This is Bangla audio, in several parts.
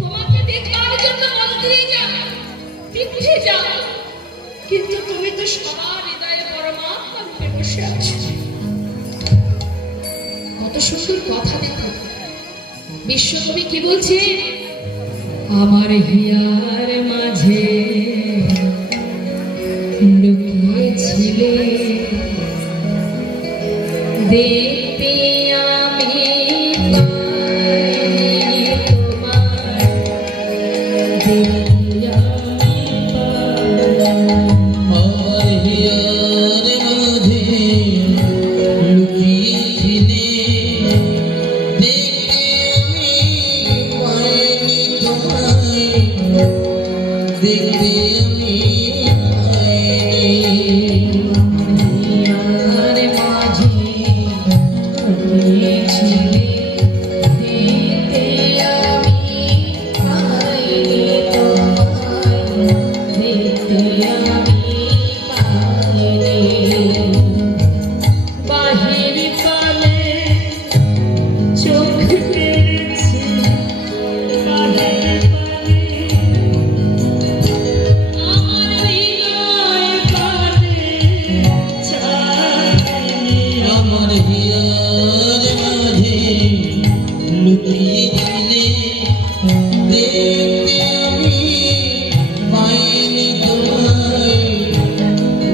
তোমাকে দেখবার জন্য মন্দিরে যা, তীর্থে যা, কিন্তু তুমি তো সবার হৃদয়ে পরমাত্মা রূপে বসে আছো। কত সুন্দর কথা দেখো, বিশ্বকবি কি বলছে? আমার হিয়ার মাঝে লুকিয়েছিলে, দেখতে আমি পাইনি তোমায়, দেখতে আমি পাইনি। আমার হিয়ার মাঝে লুকিয়েছিলে, দেখতে আমি পাইনি তোমায়,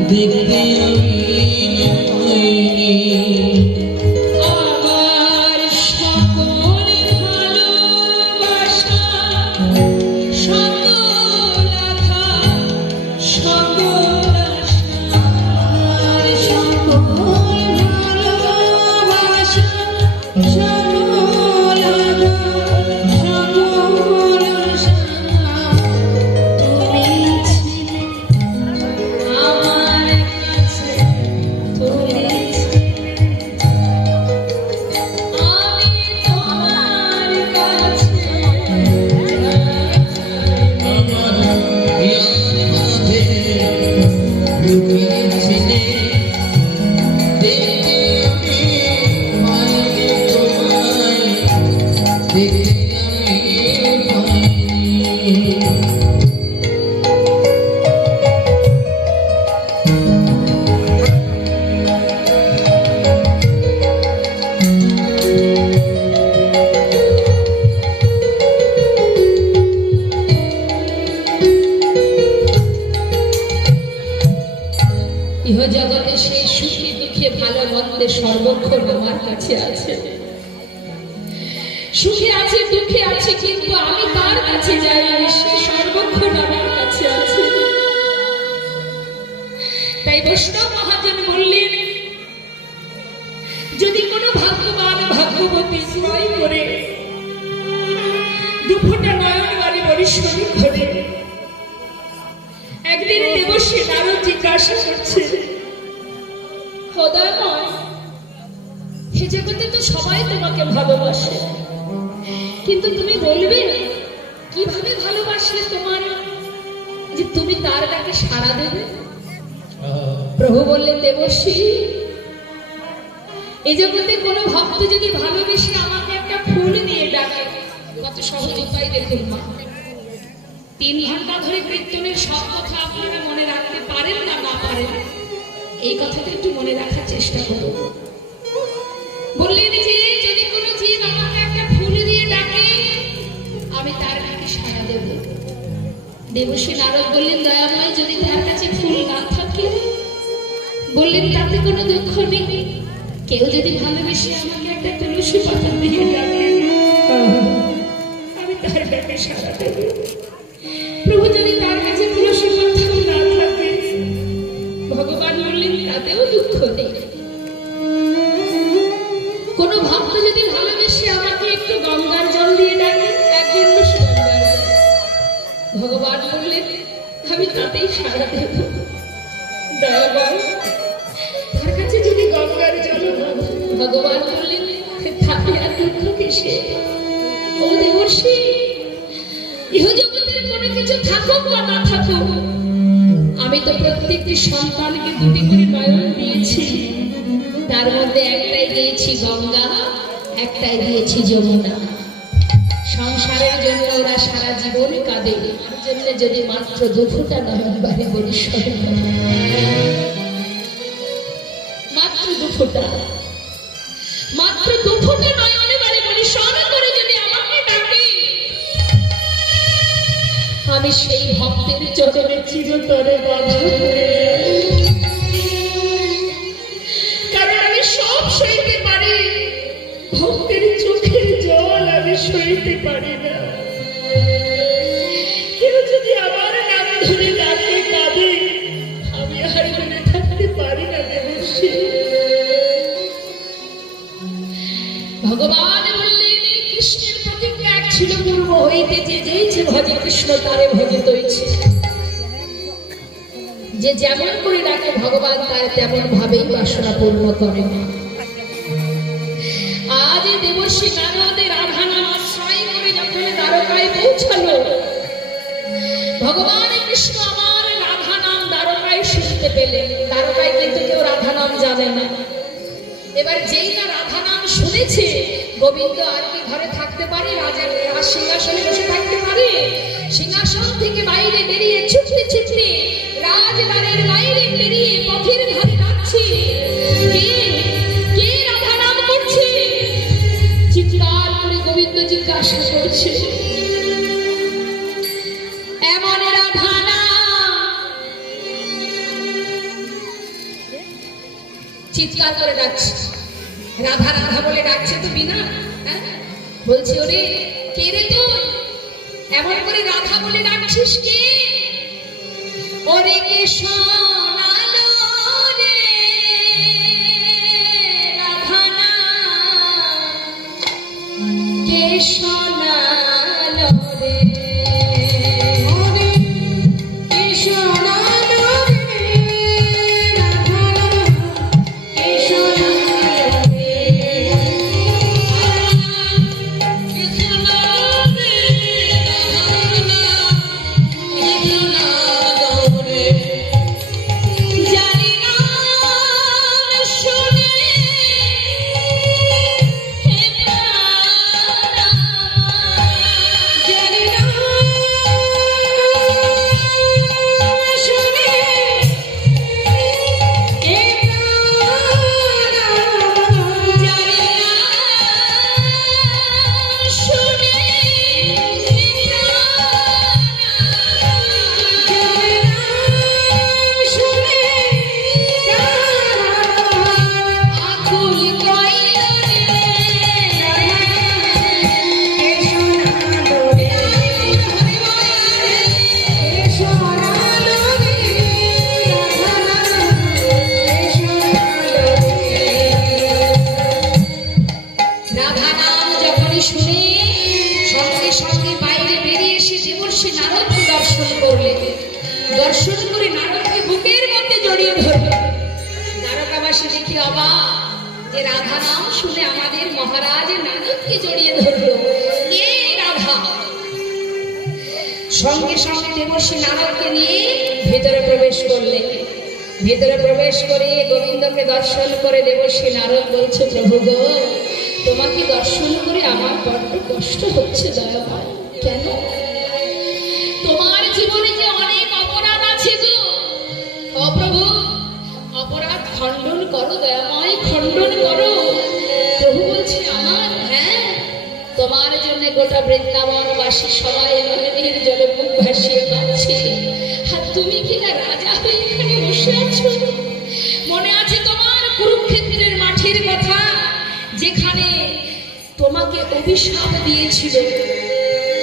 দেখতে আমি ইহজগতে সেই সুখে দুঃখে ভালো মন্দে সর্বক্ষণ আমার কাছে আছে। সুখে আছে দুঃখে আছে, কিন্তু আমি তার কাছে যাই, সে সর্বক্ষণ আমার কাছে আছে। তাই বৈষ্ণব মহাজন বললেন, যদি কোনো ভাগ্যবান ভাগ্যবতী ক্রয় করে দুফোঁটা নয়ন বাড়ি বরিষ্ঠী ঘরে, একদিন দেবশ্রী নারদ জিজ্ঞাসা করছে, খোদাময়, হে জগতে তো সবাই তোমাকে ভালোবাসে, কিন্তু তুমি বলবে কিভাবে ভালোবাসলে তোমার যে তুমি তার ডাকে সাড়া দেবে? প্রভু বললেন, দেবশ্রী, এই জগতে কোনো ভক্ত যদি ভালোবেসে আমাকে একটা ফুল দিয়ে ডাকে, কত সহজ উপায় দেখুন মা। 3 ঘন্টা ধরে কীর্তনের সব কথা আপনারা মনে রাখতে পারেন না, না পারেন, এই কথাটা একটু মনে রাখার চেষ্টা করুন। বললেন যে যদি কোনো জীব আমাকে একটা ফুল দিয়ে ডাকে, আমি তার ডাকে সাড়া দেব। দেবশ্রী নারদ বললেন, দয়াময়, যদি তার কাছে ফুল না থাকে? বললেন, তাতে কোনো দুঃখ নেই, কেউ যদি ভালোবেসে আমাকে একটা তুলসী পাতা দিয়ে ডাকে, আমি তার ডাকে সাড়া দেব। প্রভু যদি তার কাছে তুলসী পাতা না থাকে, ভগবান বললেন, তাতেও দুঃখ নেই। কোন ভক্ত যদি ভালোবেসে আমাকে একটু গঙ্গার জল দিয়ে ডাকে, একদিন গঙ্গার জল, ভগবান বললেন, আমি তাতেই সাড়া দেব। দয়াবান, তার কাছে যদি গঙ্গার জল, ভগবান বললেন, তাতে আর দুঃখ কিসে? ও দেবর্ষী, ইহজগতের কোনো কিছু থাকুক বা না থাকুক, আমি তো প্রত্যেকটি সন্তানকে 2টি করে নয়ন দিয়েছি। তার মধ্যে একটাই দিয়েছি গঙ্গা, একটাই দিয়েছি যমুনা। যদি মাত্র 2 ফোঁটা নয়ন বাড়ি বলি স্মরণ করে, মাত্র 2 ফোঁটা, মাত্র 2 ফোঁটা নয়নে বাড়ি বলি স্মরণ করে যদি আমাকে ডাকে, আমি সেই ভক্তের চরণে চিরতরে বাধা করে যাই। কারণ আমি সব সইতে পারি, ভক্তের চোখের জল আমি সইতে পারি না। কেউ যদি আমার নাম ধরে ডাকে কাঁদে, আমি আর মনে থাকতে পারি না দেবশ্রী। ভগবান বললেন এই কৃষ্ণের প্রতিজ্ঞা এক ছিল পূর্ব হইতে, যে যেই যে ভজে কৃষ্ণ তারে ভজিত হইছে। যে যেমন করে ডাকে ভগবান তার তেমন ভাবেই বাসনা পূর্ণ করে। আজ দেবর্ষী নারদে রাধা নাম আশ্রয় করে যখন দ্বারকায় পৌঁছালো, ভগবান কৃষ্ণ আমার রাধা নাম দ্বারকায় শুনতে পেলেন। দ্বারকায় কিন্তু কেউ রাধা নাম জানে না। এবার যেই না রাধা নাম শুনেছে, গোবিন্দ আর কি ঘরে থাকতে পারে? রাজার আর সিংহাসনে বসে থাকতে পারে? সিংহাসন থেকে বাইরে বেরিয়ে ছুটতে ছুটতে রাজবাড়ির বাইরে বেরিয়ে পথের ধারে যাচ্ছে। কে কে রাধা নাম করছে? চিৎকার করে গোবিন্দ জিজ্ঞাসা করছে, এমন রাধা নাম? চিৎকার করে ডাকছে, রাধা রাধা বলে ডাকছে তো বিনা। বলছে, ওরে কে রে তুই? এমন করে রাধা বলে ডাকছিস কে? ওরে কে শোনালো রে রাধা নাম, কে শোনালো রে, ওরে কে শোনালো রে রাধা নাম, কে শোনালো রে, কে শোনালো রে রাধা নাম, কে শোনালো রে। জানি নাম শুনে হে প্রাণ, জানি নাম শুনে হে প্রাণ, জানি নাম শুনে হে রাধা নাম যখনই শুনে সঙ্গে সঙ্গে বাইরে বেরিয়ে এসে দেবর্ষী নারদকে দর্শন করলেন। দর্শন করে নারদকে বুকের মধ্যে জড়িয়ে ধরল। দ্বারকাবাসী দেখি অবাক যে রাধা নাম শুনে আমাদের মহারাজ নারদকে জড়িয়ে ধরল। কে রাধা? সঙ্গে সঙ্গে দেবর্ষী নারদকে নিয়ে ভেতরে প্রবেশ করলেন। ভেতরে প্রবেশ করে গোবিন্দকে দর্শন করে দেবর্ষী নারদ বলছে, প্রভু গো, তোমাকে দর্শন করে আমার বড্ড কষ্ট হচ্ছে দয়াময়। কেন? তোমার জীবনে যে অনেক অপরাধ আছে গো। ও প্রভু, অপরাধ খণ্ডন করো দয়াময়, খণ্ডন করো। প্রভু বলছে, আমার? হ্যাঁ, তোমার জন্য গোটা বৃন্দাবনবাসী সবাই নয়নের জলে মুখ ভাসিয়ে কাঁদছে। আর তুমি কিনা রাজা হয়ে এখানে বসে আছো। মনে আছে তোমার কুরুক্ষেত্রের মাঠের কথা, যেখানে তোমাকে অভিশাপ দিয়েছিল?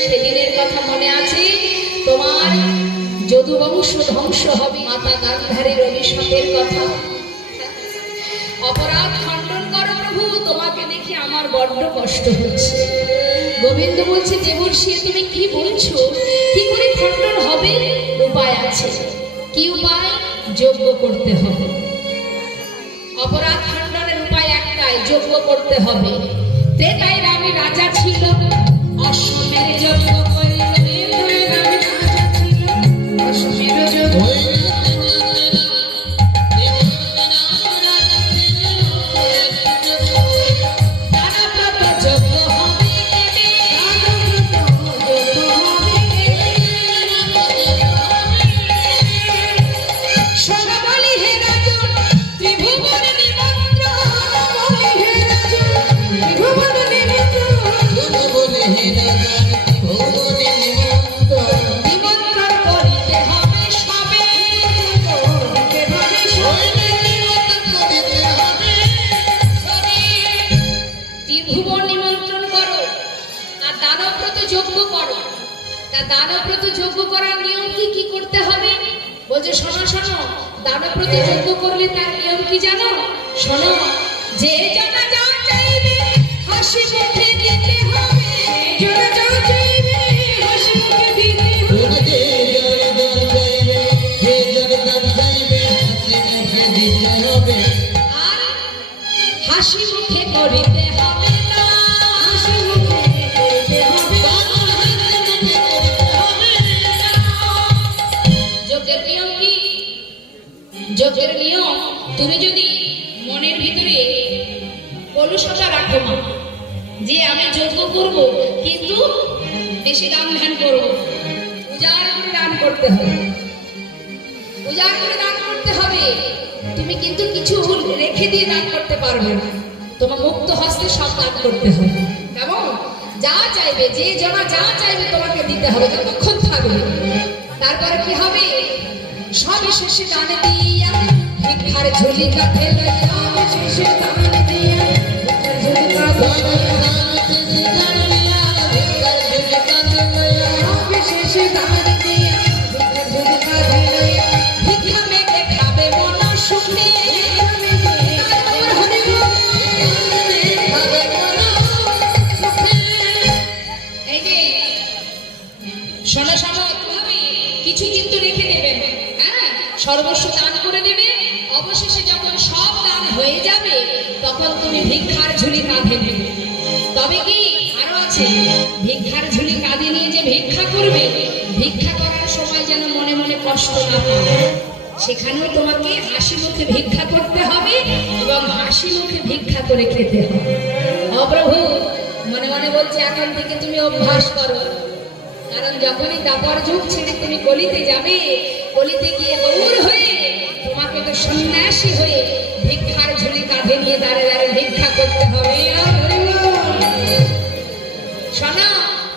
সেদিনের কথা মনে আছে? তোমার যদুবংশ ধ্বংস হবে, মাতা গান্ধারীর অভিশাপের কথা। অপরাধ খণ্ডন করো প্রভু, তোমাকে দেখে আমার বড্ড কষ্ট হচ্ছে। গোবিন্দ বলছে, দেবর্ষী তুমি কি বলছো? কি করে খণ্ডন হবে? উপায় আছে। কি উপায়? যজ্ঞ করতে হবে। অপরাধ খণ্ডনের উপায় একটাই, যজ্ঞ করতে হবে। ত্রেতায় রামে রাজা ছিল, অশ্বমের যজ্ঞ করে রামে রাজা ছিল, অশ্বমের যজ্ঞ ত্রিভুবন নিমন্ত্রণ করো আর দানব্রত যজ্ঞ করো। তা দানব্রত যজ্ঞ করার নিয়ম কি কি করতে হবে? বলছে শোনো শোনো, দানব্রত যজ্ঞ করলে তার নিয়ম কি জানো? শোনো, যে জনা যা চাইবে হাসি মুখে দিতে হবে, জনা যা চাইবে হাসি মুখে দিতে হবে। ওরে যে জগদান চাইবে, যে জগদান চাইবে, হাসি মুখে দিতে হবে। আর হাসি মুখে করিতে হবে না, হাসি মুখে করিতে হবে না। যজ্ঞের নিয়ম কি? যজ্ঞের নিয়ম, তুমি যদি মনের ভিতরে কলুষতা রাখো না যে আমি যজ্ঞ করব কিন্তু বেশি দান ধ্যান করবো, উজাড় করে দান করতে হবে, উজাড় করে দান করতে হবে। তুমি কিন্তু কিছু রেখে দিয়ে দান করতে পারবে না, তোমার মুক্ত হস্তে সব দান করতে হবে। কেমন? যা চাইবে, যে জনা যা চাইবে তোমাকে দিতে হবে যতক্ষণ থাকবে। তারপরে কি হবে? সবে শেষে দান দিয়া ভিক্ষার ঝুলি কাঁধে লইয়া, শেষে দান দিয়া ভিক্ষার ঝুলি কাঁধে লইয়া, শেষে দান দিয়া ভিক্ষার ঝুলি কাঁধে লইয়া, ভিক্ষা মেঘে খাবে মন সুখে, খাবে মন সুখে। এই যে শোনো শোনো, তুমি কিছু কিন্তু রেখে দেবে, হ্যাঁ, সর্বস্ব দান করে দেবে। অবশেষে যখন সব দান হয়ে যাবে তখন তুমি ভিক্ষার ঝুলি কাঁধে নেবে। তবে কি আরো আছে, ভিক্ষার ঝুলি কাঁধে নিয়ে যে ভিক্ষা করবে, ভিক্ষা করার সময় যেন মনে মনে কষ্ট না পাবে, সেখানেও তোমাকে হাসি মুখে ভিক্ষা করতে হবে এবং হাসি মুখে ভিক্ষা করে খেতে হবে। প্রভু মনে মনে বলছে এখন থেকে তুমি অভ্যাস করো, কারণ যখনই দাপর যুগ ছেড়ে তুমি কলিতে যাবে, কলিতে গিয়ে গৌর হয়ে তোমাকে তো সন্ন্যাসী হয়ে ভিক্ষার ঝুলি কাঁধে নিয়ে দাঁড়িয়ে দাঁড়িয়ে ভিক্ষা করতে হবে। শোনো,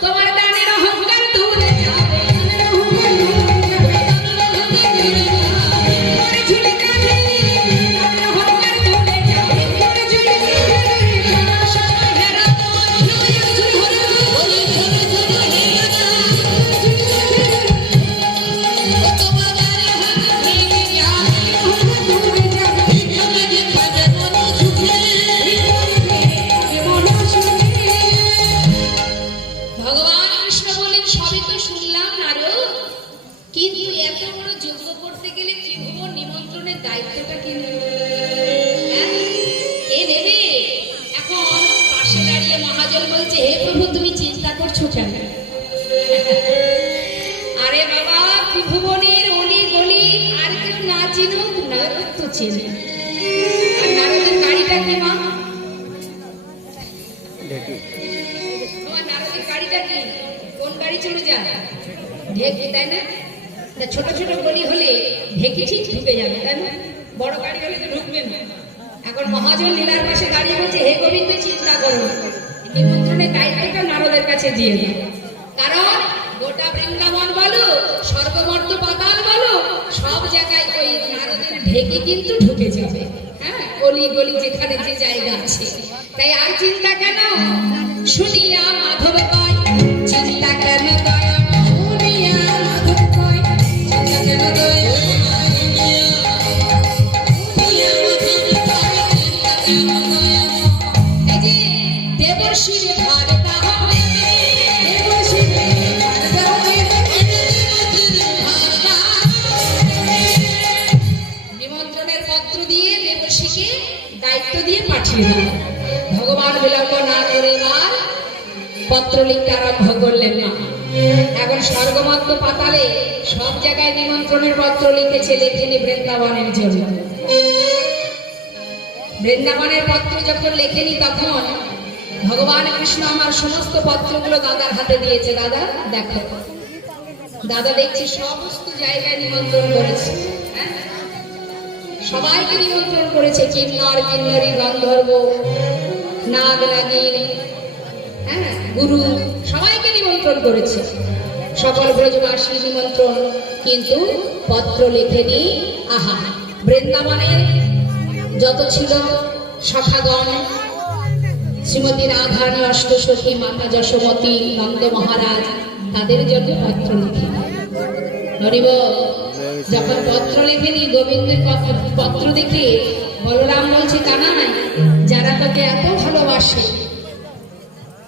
তোমার দানের অহংকার দূরে যাবে, ঝুলি কাঁধে দানের অহংকার দূরে যাবে, ঝুলি ভগবান কৃষ্ণ বলেন সবই তো শুনলাম নারদ, কিন্তু এত বড় যজ্ঞ করতে গেলে ত্রিভুবন নিমন্ত্রণের দায়িত্বটা কে নেবে? হ্যাঁ? কে নেবে? এখন পাশে দাঁড়িয়ে মহাজন বলছে, হে প্রভু তুমি চিন্তা করছো কেন? আরে বাবা, ত্রিভুবনের অলি গলি আর কেউ না চিনুক, নারদ তো চেনে। আর নারদের গাড়িটা কি মা? তোমার নারদের গাড়িটা কি? কোন গাড়ি চলে যায়? ঢেকি, তাই না? তা ছোট ছোট গলি হলে ঢেকি ঠিক ঢুকে যাবে, তাই না? বড় গাড়ি হলে তো ঢুকবে না। এখন মহাজন লীলার পাশে দাঁড়িয়ে বলছে, হে গোবিন্দ চিন্তা করো, নিমন্ত্রণের দায়িত্বটা নারদের কাছে দিয়ে দাও। কারণ গোটা বৃন্দাবন বলো, স্বর্গমর্ত পাতাল বলো, সব জায়গায় ওই নারদের ঢেকি কিন্তু ঢুকে যাবে। হ্যাঁ, গলি গলি যেখানে যে জায়গা আছে। তাই আর চিন্তা কেন? শুনিয়া মাধব পাই চিন্তা কেন দয়া, শুনিয়া মাধব পাই চিন্তা কেন দয়া, এই যে দেবর্ষির ভার তাহলে, দেবর্ষির ভার তাহলে, নিমন্ত্রণের পত্র দিয়ে দেবর্ষিকে দায়িত্ব দিয়ে পাঠিয়ে দিল। ভগবান বিলম্ব না করে এবার পত্র লিখতে আরম্ভ করলেন না। এখন স্বর্গমত্ত পাতালে সব জায়গায় নিমন্ত্রণের পত্র লিখেছে, লেখেনি বৃন্দাবনের জন্য। বৃন্দাবনের পত্র যখন লেখেনি তখন ভগবান কৃষ্ণ আমার সমস্ত পত্রগুলো দাদার হাতে দিয়েছে। দাদা দেখো, দাদা দেখছি সমস্ত জায়গায় নিমন্ত্রণ করেছে, হ্যাঁ, সবাইকে নিমন্ত্রণ করেছে, কিন্নর কিন্নরী গন্ধর্ব নাগ নাগিন, হ্যাঁ, গুরু, সবাইকে নিমন্ত্রণ করেছে, সকল ব্রজবাসী নিমন্ত্রণ, কিন্তু পত্র লেখেনি। আহা, বৃন্দাবনের যত ছিল সখাগণ, শ্রীমতী রাধারানী অষ্টসখী মাতা যশোমতী নন্দ মহারাজ তাদের জন্য পত্র লিখে হরিব যখন পত্র লেখেনি গোবিন্দের পত্র দেখে বলরাম বলছে কানাই যারা তোকে এত ভালোবাসে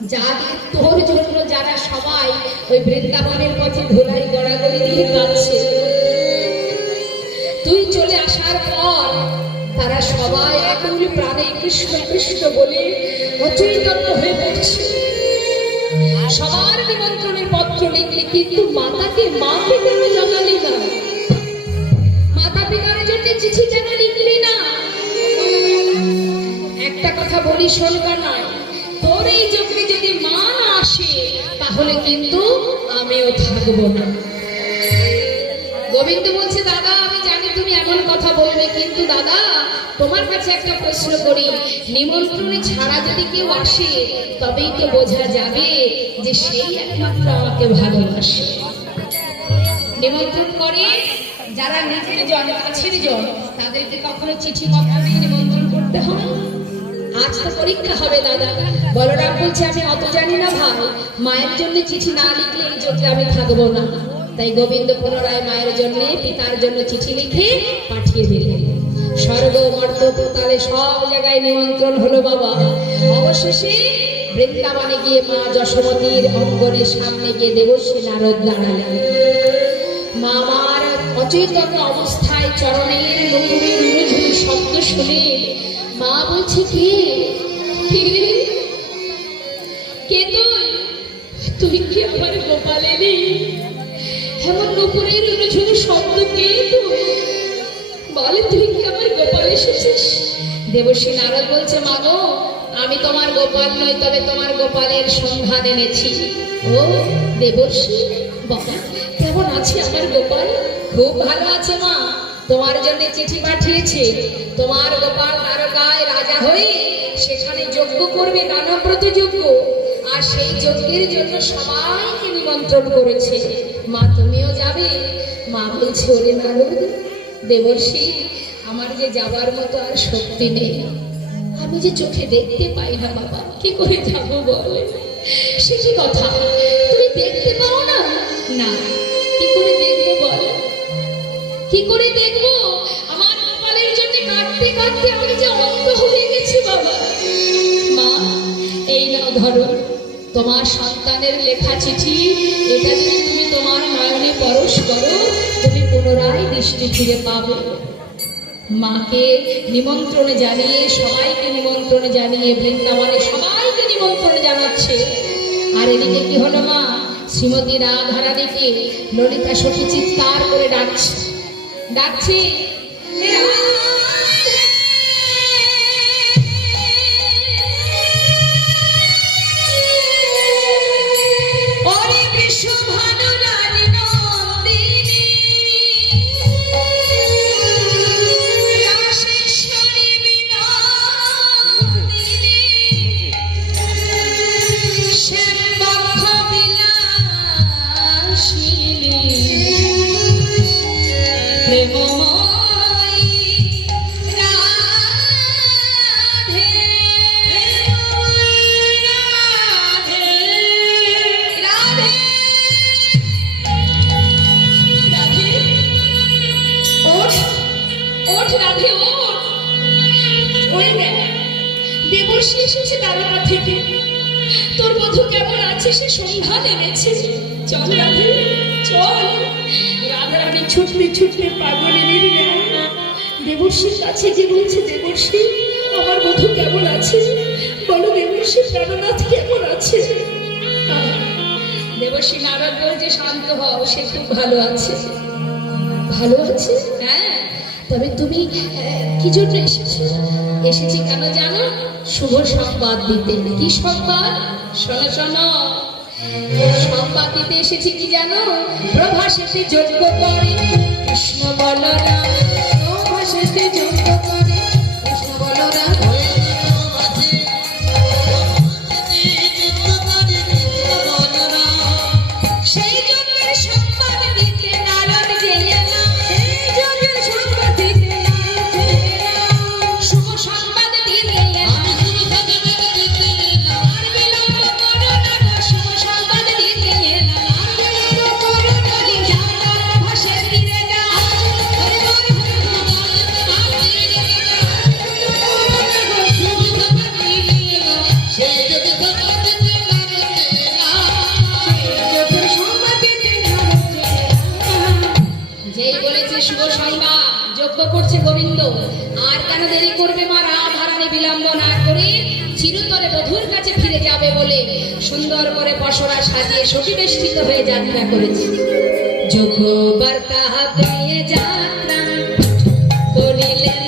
যাদের তোর জন্য যারা সবাই ওই বৃন্দাবনের পথে ধুলাই গড়াগড়ি দিয়ে কাঁদছে তুই চলে আসার পর তারা সবাই একেবারে প্রাণে কৃষ্ণ কৃষ্ণ বলে অচৈতন্য হয়ে পড়ছে সবার নিমন্ত্রণের পত্র লিখলে কিন্তু মাতাকে মাকে কেন জানালি না মাতা পিতার জন্য চিঠি কেন লিখলি না একটা কথা বলি শোনবা নাই তোর এই যজ্ঞে যদি মা না আসে তাহলে কিন্তু আমিও থাকবো না গোবিন্দ বলছে দাদা আমি জানি তুমি এমন কথা বলবে কিন্তু দাদা তোমার কাছে একটা প্রশ্ন করি নিমন্ত্রণে ছাড়া যদি কেউ আসে তবেই তো বোঝা যাবে যে সেই একমাত্র আমাকে ভালোবাসে নিমন্ত্রণ করে যারা নিজের জন কাছের জন তাদেরকে কখনো চিঠি পত্র দিয়ে নিমন্ত্রণ করতে হয় আজ তো পরীক্ষা হবে দাদা বলরাম বলছে আমি অত জানি না ভাই মায়ের জন্য চিঠি না লিখলে এই যজ্ঞে আমি থাকবো না তাই গোবিন্দ পুনরায় মায়ের জন্য পিতার জন্য চিঠি লিখে পাঠিয়ে দিলেন স্বর্গ মর্ত পাতালে সব জায়গায় নিমন্ত্রণ হলো বাবা অবশেষে বৃন্দাবনে গিয়ে মা যশোমতীর অঙ্গনের সামনে গিয়ে দেবর্ষী নারদ দাঁড়ালেন মা আমার অচৈতন্য অবস্থায় চরণের নুপুরের নুঝুরি শব্দ শুনে মা বলছে কে কে তুই কি আমার গোপালেরই এমন নুপুরের নুঝুরি শব্দ কে তুই বলে তুই কি আমার গোপাল এসেছিস দেবর্ষী নারদ বলছে মা গো আমি তোমার গোপাল নই তবে তোমার গোপালের সন্ধান এনেছি ও দেবর্ষী বাবা কেমন আছে আমার গোপাল খুব ভালো আছে মা তোমার জন্য চিঠি পাঠিয়েছে তোমার গোপাল দ্বারকায় রাজা হয়ে সেখানে যজ্ঞ করবে দানব্রত যজ্ঞ আর সেই যজ্ঞের জন্য সবাইকে নিমন্ত্রণ করেছে মা তুমিও যাবে মা বলছে ওরে নারদ দেবর্ষী আমার যে যাবার মতো আর শক্তি নেই আমি যে চোখে দেখতে পাই না বাবা কি করে যাবো বলে সে কি কথা তুমি দেখতে পাও না না কি করে দেখবো বল কি করে দেখবো আমার গোপালের জন্য কাঁদতে কাঁদতে আমি যে অন্ধ হয়ে গেছি বাবা মা এই নাও ধরো তোমার সন্তানের লেখা চিঠি এটা যদি তুমি তোমার নয়নে পরশ করো তুমি পুনরায় দৃষ্টি ফিরে পাবে মাকে নিমন্ত্রণে জানিয়ে সবাইকে নিমন্ত্রণে জানিয়ে বৃন্দাবনে সবাইকে নিমন্ত্রণে জানাচ্ছে আর এদিকে কি হলো মা শ্রীমতী রাধারানীকে ললিতা সখী চিৎকার করে ডাকছে ডাকছে দেবর্ষী এসেছে দ্বারকা থেকে তোর বধূ কেমন আছে সে সন্ধান এনেছে চল রাধে চল রাধারানী ছুটতে ছুটতে পাগলের দেবর্ষীর কাছে যে বলছে দেবর্ষী আমার বধূ কেমন আছে বলো দেবর্ষী প্রাণনাথ কেমন আছে দেবর্ষী নারদ বলছে শান্ত হও সে খুব ভালো আছে ভালো আছে হ্যাঁ তবে তুমি কি জন্য এসেছো এসেছি কেন জানো শুভ সংবাদ দিতে কি সংবাদ শোনো শোনো সংবাদ দিতে এসেছি কি জানো প্রভাসেতে যজ্ঞ করে কৃষ্ণ বলরাম প্রভাসেতে যজ্ঞ করে কৃষ্ণ বলরাম সেই যজ্ঞের সংবাদ দিতে নারদ যে এলো সেই যজ্ঞের সংবাদ দিতে শুভ সংবাদ দিতে সুন্দর করে পসরা সাজিয়ে সুবিবেষ্টিত হয়ে যাত্রা করেছে। যোগ্য বার্তা পেয়ে যাত্রা করিলেন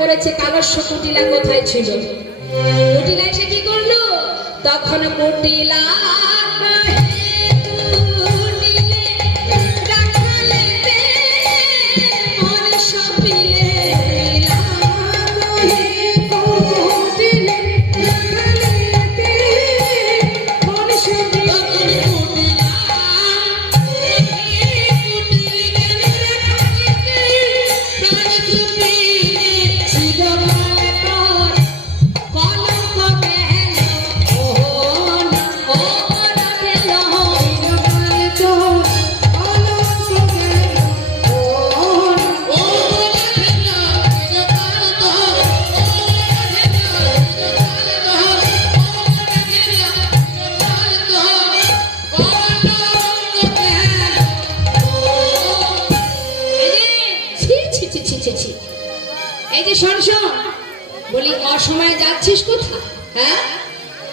করেছে। কালস্য কুটিলা কোথায় ছিল? কুটিলা এসে কি করলো? তখন কুটিলা বলি অসময়ে যাচ্ছিস কোথায়? হ্যাঁ,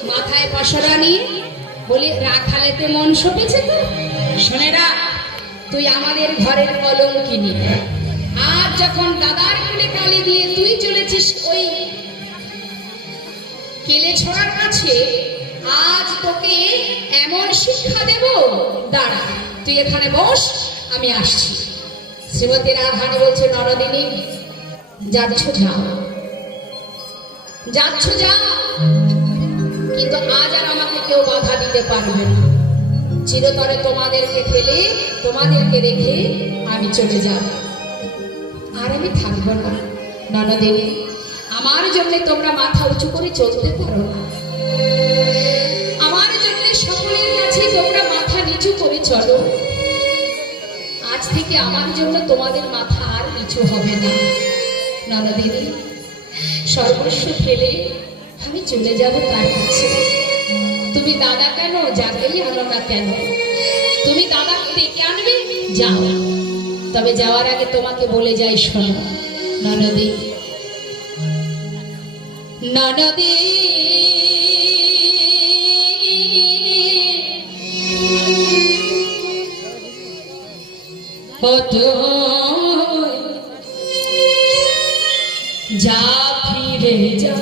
মাথায় পসরা নিয়ে বলি রাখালেতে মন সপেছে তো। শোনে রাখ, তুই আমাদের ঘরের কলঙ্কিনী। আর যখন দাদার কুলে কালি দিয়ে তুই চলেছিস ওই কেলে ছড়ার কাছে, আজ তোকে এমন শিক্ষা দেব। দাঁড়া, তুই এখানে বস, আমি আসছি। শ্রীমতী রাধারানী বলছে, নরদিনী যাচ্ছ যাও, যাচ্ছ যা, কিন্তু আজ আর আমাকে কেউ বাধা দিতে পারবে না। চিরতরে তোমাদেরকে ফেলে, তোমাদেরকে রেখে আমি চলে যাব, আর আমি থাকবো না। ননদেবী, আমার জন্য তোমরা মাথা উঁচু করে চলতে পারো না, আমার জন্য সকলের কাছে তোমরা মাথা নিচু করে চলো। আজ থেকে আমার জন্য তোমাদের মাথা আর নিচু হবে না। ননদেবী, সর্বস্ব ফেলে আমি চলে যাব তার কাছে। তুমি দাদা কেন, যাকেই আনো না কেন, তুমি দাদাকে ডেকে আনবে, যাও। তবে যাওয়ার আগে তোমাকে বলে যাই, শোনো ননদী, ননদী যা ফিরে যা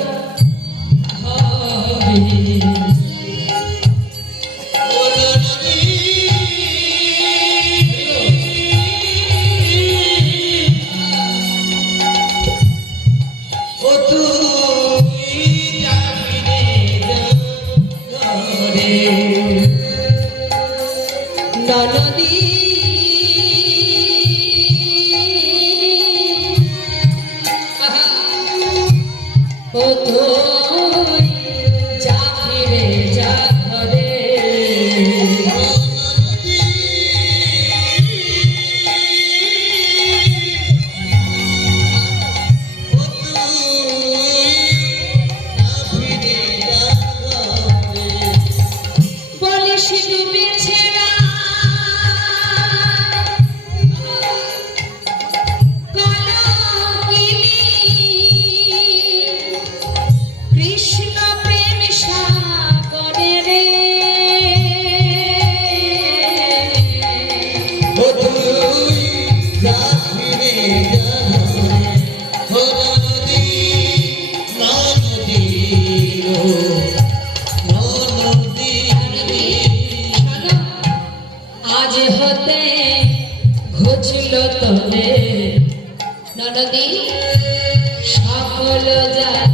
ননদী সকল যারা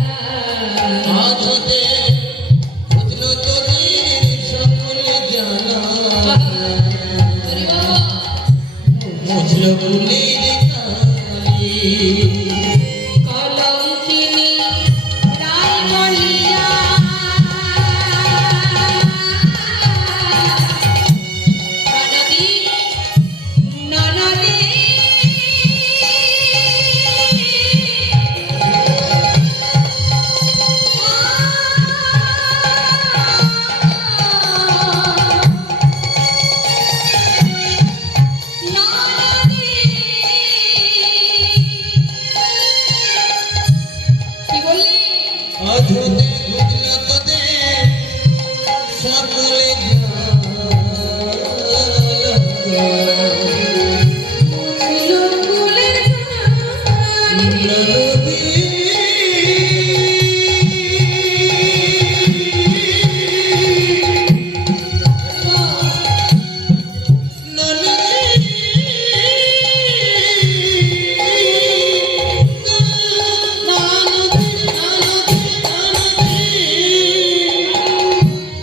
চলে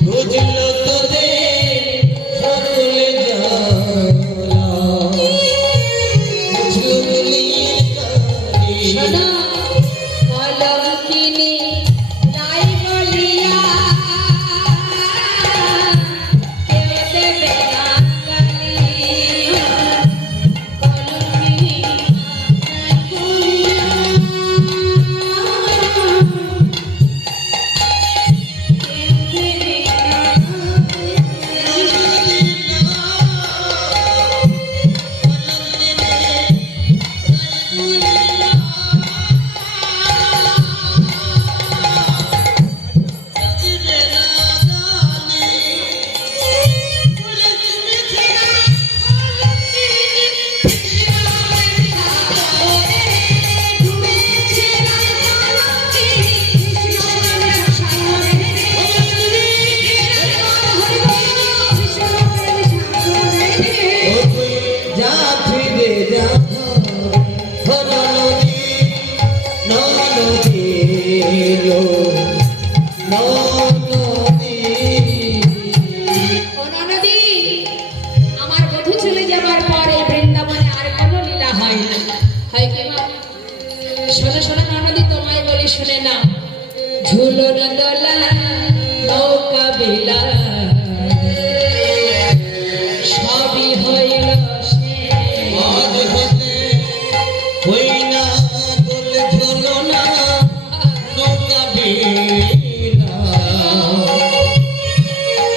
বুঝলো তোদের সকলে জ্বালা বুঝলো বলির কালি সদা কলম কিনে নাই বলিয়া কেউ দেবে না গালি। কলম কিনে নাই বলিয়া কেউ দেবে না ও তুই যা ফিরে যা নদী নদী নদী ও ননদি, আমার বধূ চলে যাবার পর এই বৃন্দাবনে আর কোনো লীলা হয় না, হয় কি মা? শোনো শোনো ননদি, তোমায় বলি শুনে না। ঝুলন দোলা নৌকা বেলা সবই হইল সে। আজ হতে হই না দোল ঝোলো না নৌকা বেলা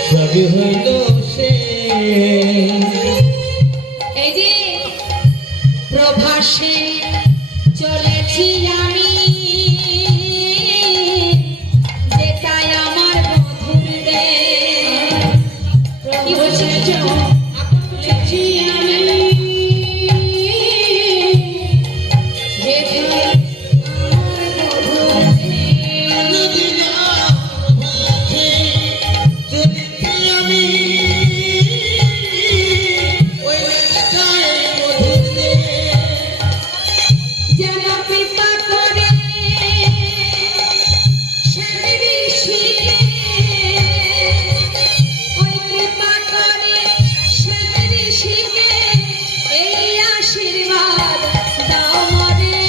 সবই হইল সে এই যে প্রভাসে চলেছি আমি, যেটাই আমার বধূর দেশ। কি বলছে চলেছি আমি, যেটাই আমার বধূর দেশ। আমি ওই রাস্তায় মধুর দে যেন কৃপা করে সেদিনই শিখে, ওই কৃপা করে সেদিনই শিখে, এই আশীর্বাদ দাও মরে।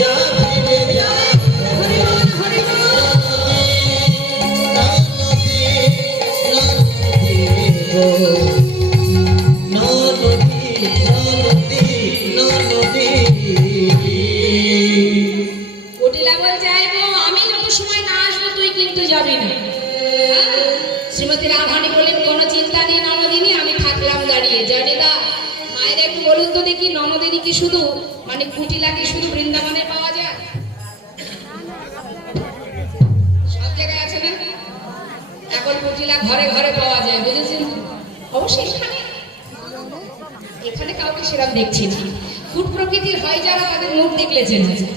যা ফিরে যা হরি বল হরি বল। নদী নদী কুটিলা বল যাইবো, আমি যত সময় না আসবো তুই কিন্তু যাবি না। হ্যাঁ? শ্রীমতী রাধারানী বললেন কোনো চিন্তা নেই ননদিনী, আমি থাকলাম দাঁড়িয়ে। জয়নিদা মায়ের একটু বলুন তো দেখি, ননদিনী কি শুধু মানে কুটিলা কি শুধু বৃন্দাবনে পাওয়া যায়? সব জায়গায় আছে না? এখন কুটিলা ঘরে ঘরে পাওয়া যায়, বুঝেছেন? অবশ্যই এখানে এখানে কাউকে সেরকম দেখছি না। ফুট প্রকৃতির হয় যারা, তাদের মুখ দেখলে চেনা যায়।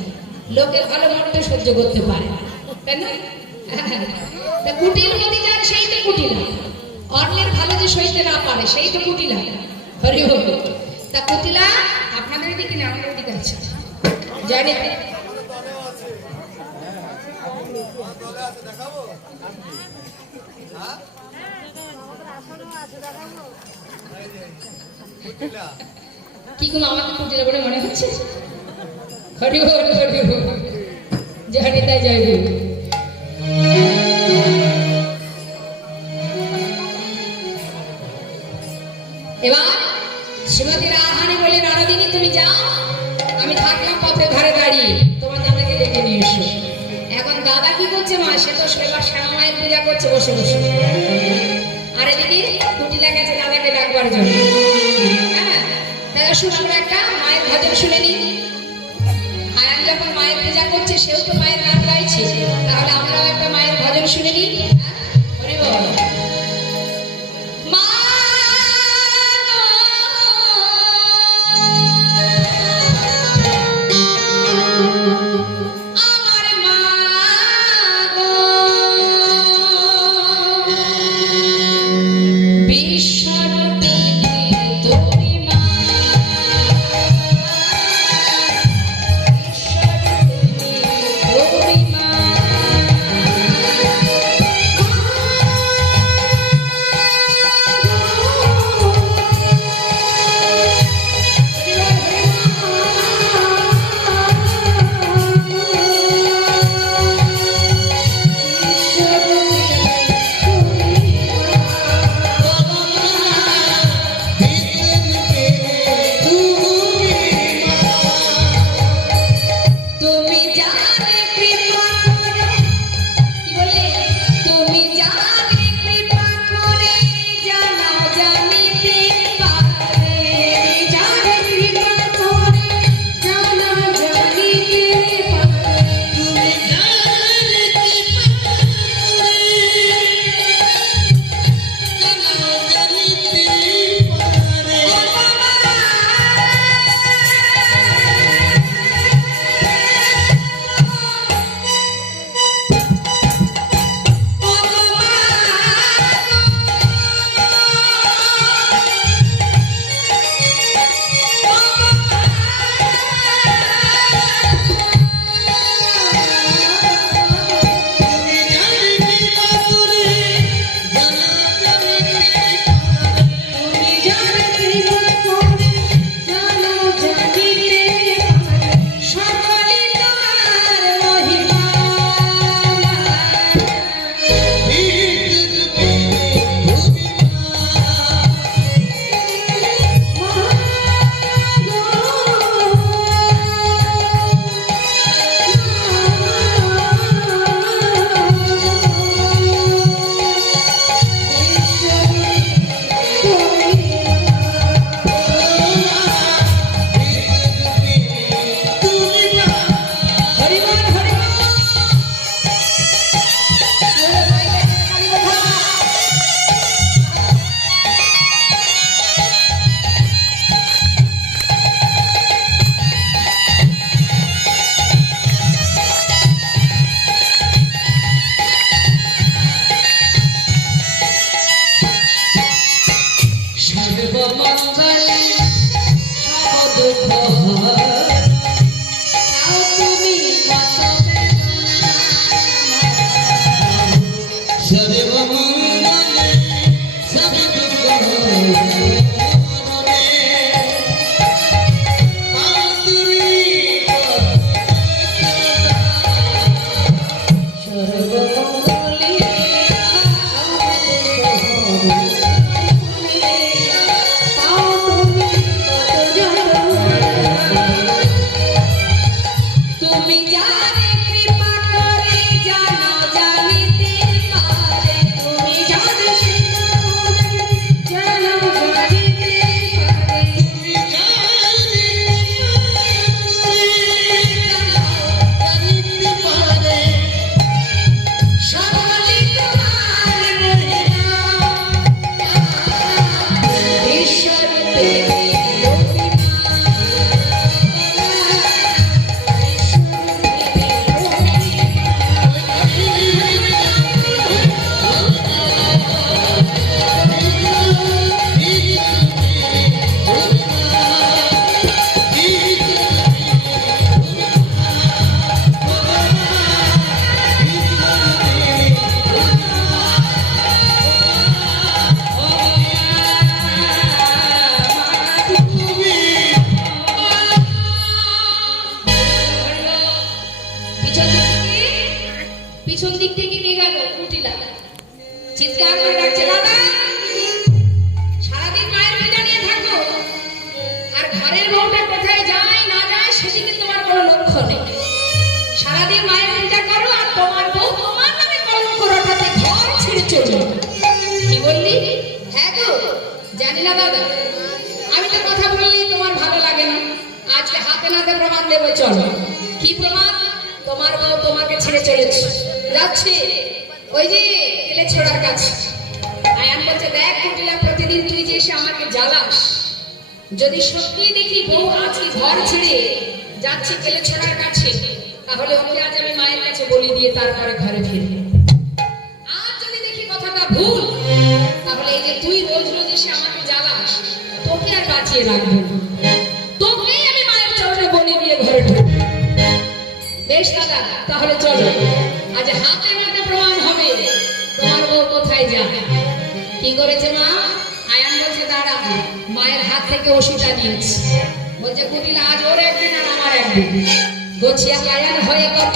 লোকের ভালো মনটা সহ্য করতে পারে না, তাই না? তা কুটিল গতি যার সেই তো কুটিলা, অন্যের ভালো যে সইতে না পারে সেই তো কুটিলা। হরি বল। তা কুটিলা আপনাদের দিকে না আমাদের দিকে আছে জানি। কি গো আমাকে কুটিলা বলে মনে হচ্ছে? হরি বল হরি বল। জানি তাই যাইবে। এবার শ্রীমতী রাধারানী বলে নরদিনী তুমি যাও, আমি থাকলাম পথের ধারে দাঁড়িয়ে, তোমার দাদাকে ডেকে নিয়ে এসো। এখন দাদা কি করছে মা? সে তো সেবার শ্যামা মায়ের পূজা করছে বসে বসে। আর এদিকে কুটিলা গেছে দাদাকে ডাকবার জন্য। হ্যাঁ, দাদা শুন আমরা একটা মায়ের ভজন শুনে নিই। আয়ান যখন মায়ের পূজা করছে, সেও তো মায়ের গান গাইছে, তাহলে আমরাও একটা মায়ের ভজন শুনে নিই। মা আমার মা গো বিশ্বর দেবী তুমি মা বিশ্বর দেবী তুমি মা তুমি জানে কৃপা করে কি বলে তুমি জানে কৃপা করে জানা জানিতে পারে জানে কৃপা করে জানা জানিতে পারে তুমি জানে কৃপা করে জানা জানিতে পারে সর্বমঙ্গলে সর্বদুঃখহর তাও তুমি কত সর্বমঙ্গলে সর্বদুঃখহরে তুমি সর্বমঙ্গলে তুমি জানে কৃপা করে জানো জানিতে পারে তুমি জানে কৃপা করে জানো জানিতে পারে তুমি জানে জানিতে পারে সকলে তোমার মহিমা ঈশ্বর দেবী তুমি পিছন দিক থেকে নিয়ে গেল কুটিলা চিৎকার করে ডাকছে দাদা সারাদিন মায়ের পূজা নিয়ে থাকো আর ঘরের বউটা কোথায় যায় না যায় সেদিকে তোমার কোনো লক্ষ্য নেই সারাদিন মায়ের পূজা করো আর তোমার বউ তোমার নামে কলঙ্ক রটাতে ঘর ছেড়ে চলে কি বললি হ্যাঁ গো জানি না দাদা আমি তো কথা বললি তোমার ভালো লাগে না আজকে হাতে নাতে প্রমাণ দেবো চলো কি প্রমাণ তোমার বউ তোমাকে ছেড়ে চলেছে যাচ্ছে ওই যে কেলে ছোড়ার কাছে আয়ান বলছে, দেখ কুটিলা, প্রতিদিন তুই যে এসে আমাকে জ্বালাস, যদি সত্যি দেখি বউ আজকে ঘর ছেড়ে যাচ্ছে কেলে ছোড়ার কাছে, তাহলে ওকে আজ আমি মায়ের কাছে বলি দিয়ে তারপরে ঘরে ফিরবো। আর যদি দেখি কথাটা ভুল, তাহলে এই যে তুই রোজ রোজ এসে আমাকে জ্বালাস, তোকে আর বাঁচিয়ে রাখবো না, তোকেই আমি মায়ের চরণে বলি দিয়ে ঘরে ঢুকবো। বেশ দাদা, তাহলে চলো, আজ হাতে হাতে প্রমাণ হবে তোমার বউ কোথায় যায়। কি করেছে মা? আয়ান বলছে, দাঁড়া, মায়ের হাত থেকে ওষুধটা নিয়েছি। বলছে, কুটিলা, আজ ওর একদিন আর আমার একদিন। গোছিয়া আয়ান হয়ে কত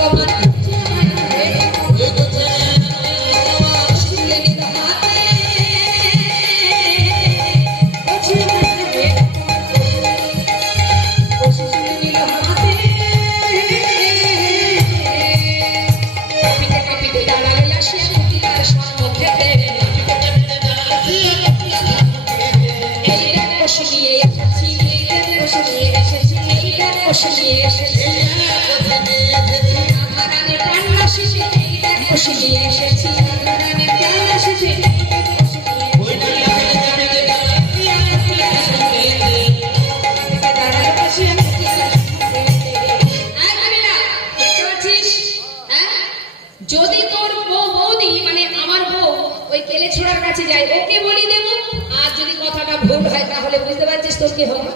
যদি তোর বৌদি মানে আমার বউ ওই কেলে ছোড়ার কাছে যায়, ওকে বলি দেবো। আর যদি কথাটা ভুল হয়, তাহলে বুঝতে পারছিস তোর কি হবে।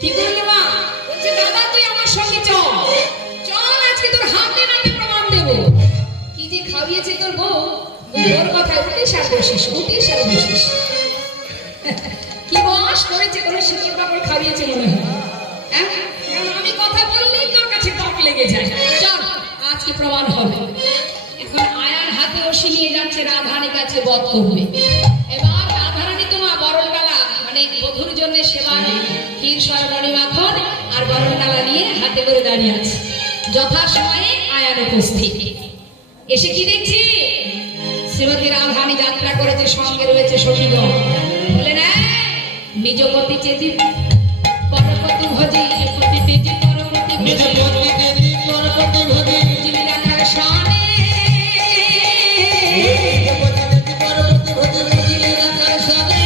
কি করলি মা? বলছে, দাদা তুই আমার সঙ্গে চল, চল, আজকে তোর হাতে নাতে প্রমাণ দেবো। কি যে খাইয়েছে তোর বউ, ওর কথা উঠে সার বসিস, উঠে সার বসিস। কি বস করেছে, তোর শিক্ষক বাবুর খাইয়েছে মনে হয়। আমি কথা বললেই তোর কাছে টক লেগে যায়। চল, আজকে প্রমাণ হবে। এখন আয়ার হাতে ওষি নিয়ে যাচ্ছে রাধারানীর কাছে বধ করবে। এবার রাধারানী তোমার বরণ ডালা মানে বধুর জন্য সেবা ক্ষীর সরবরানি মাখন আর বরণ ডালা নিয়ে হাতে করে দাঁড়িয়ে আছে। যথা সময়ে আয়ার উপস্থিত। এসে কি দেখছি, শ্রীমতী রাধারানী যাত্রা করেছে, সঙ্গে রয়েছে সখীগণ। বলে না, নিজ পতি চেতি পরপতি ভজি, পতি তেজি পরপতি নিজ পতি তেজি পরপতি ভজি, যিনি রাখার শানে, নিজ পতি তেজি পরপতি ভজি, যিনি রাখার শানে।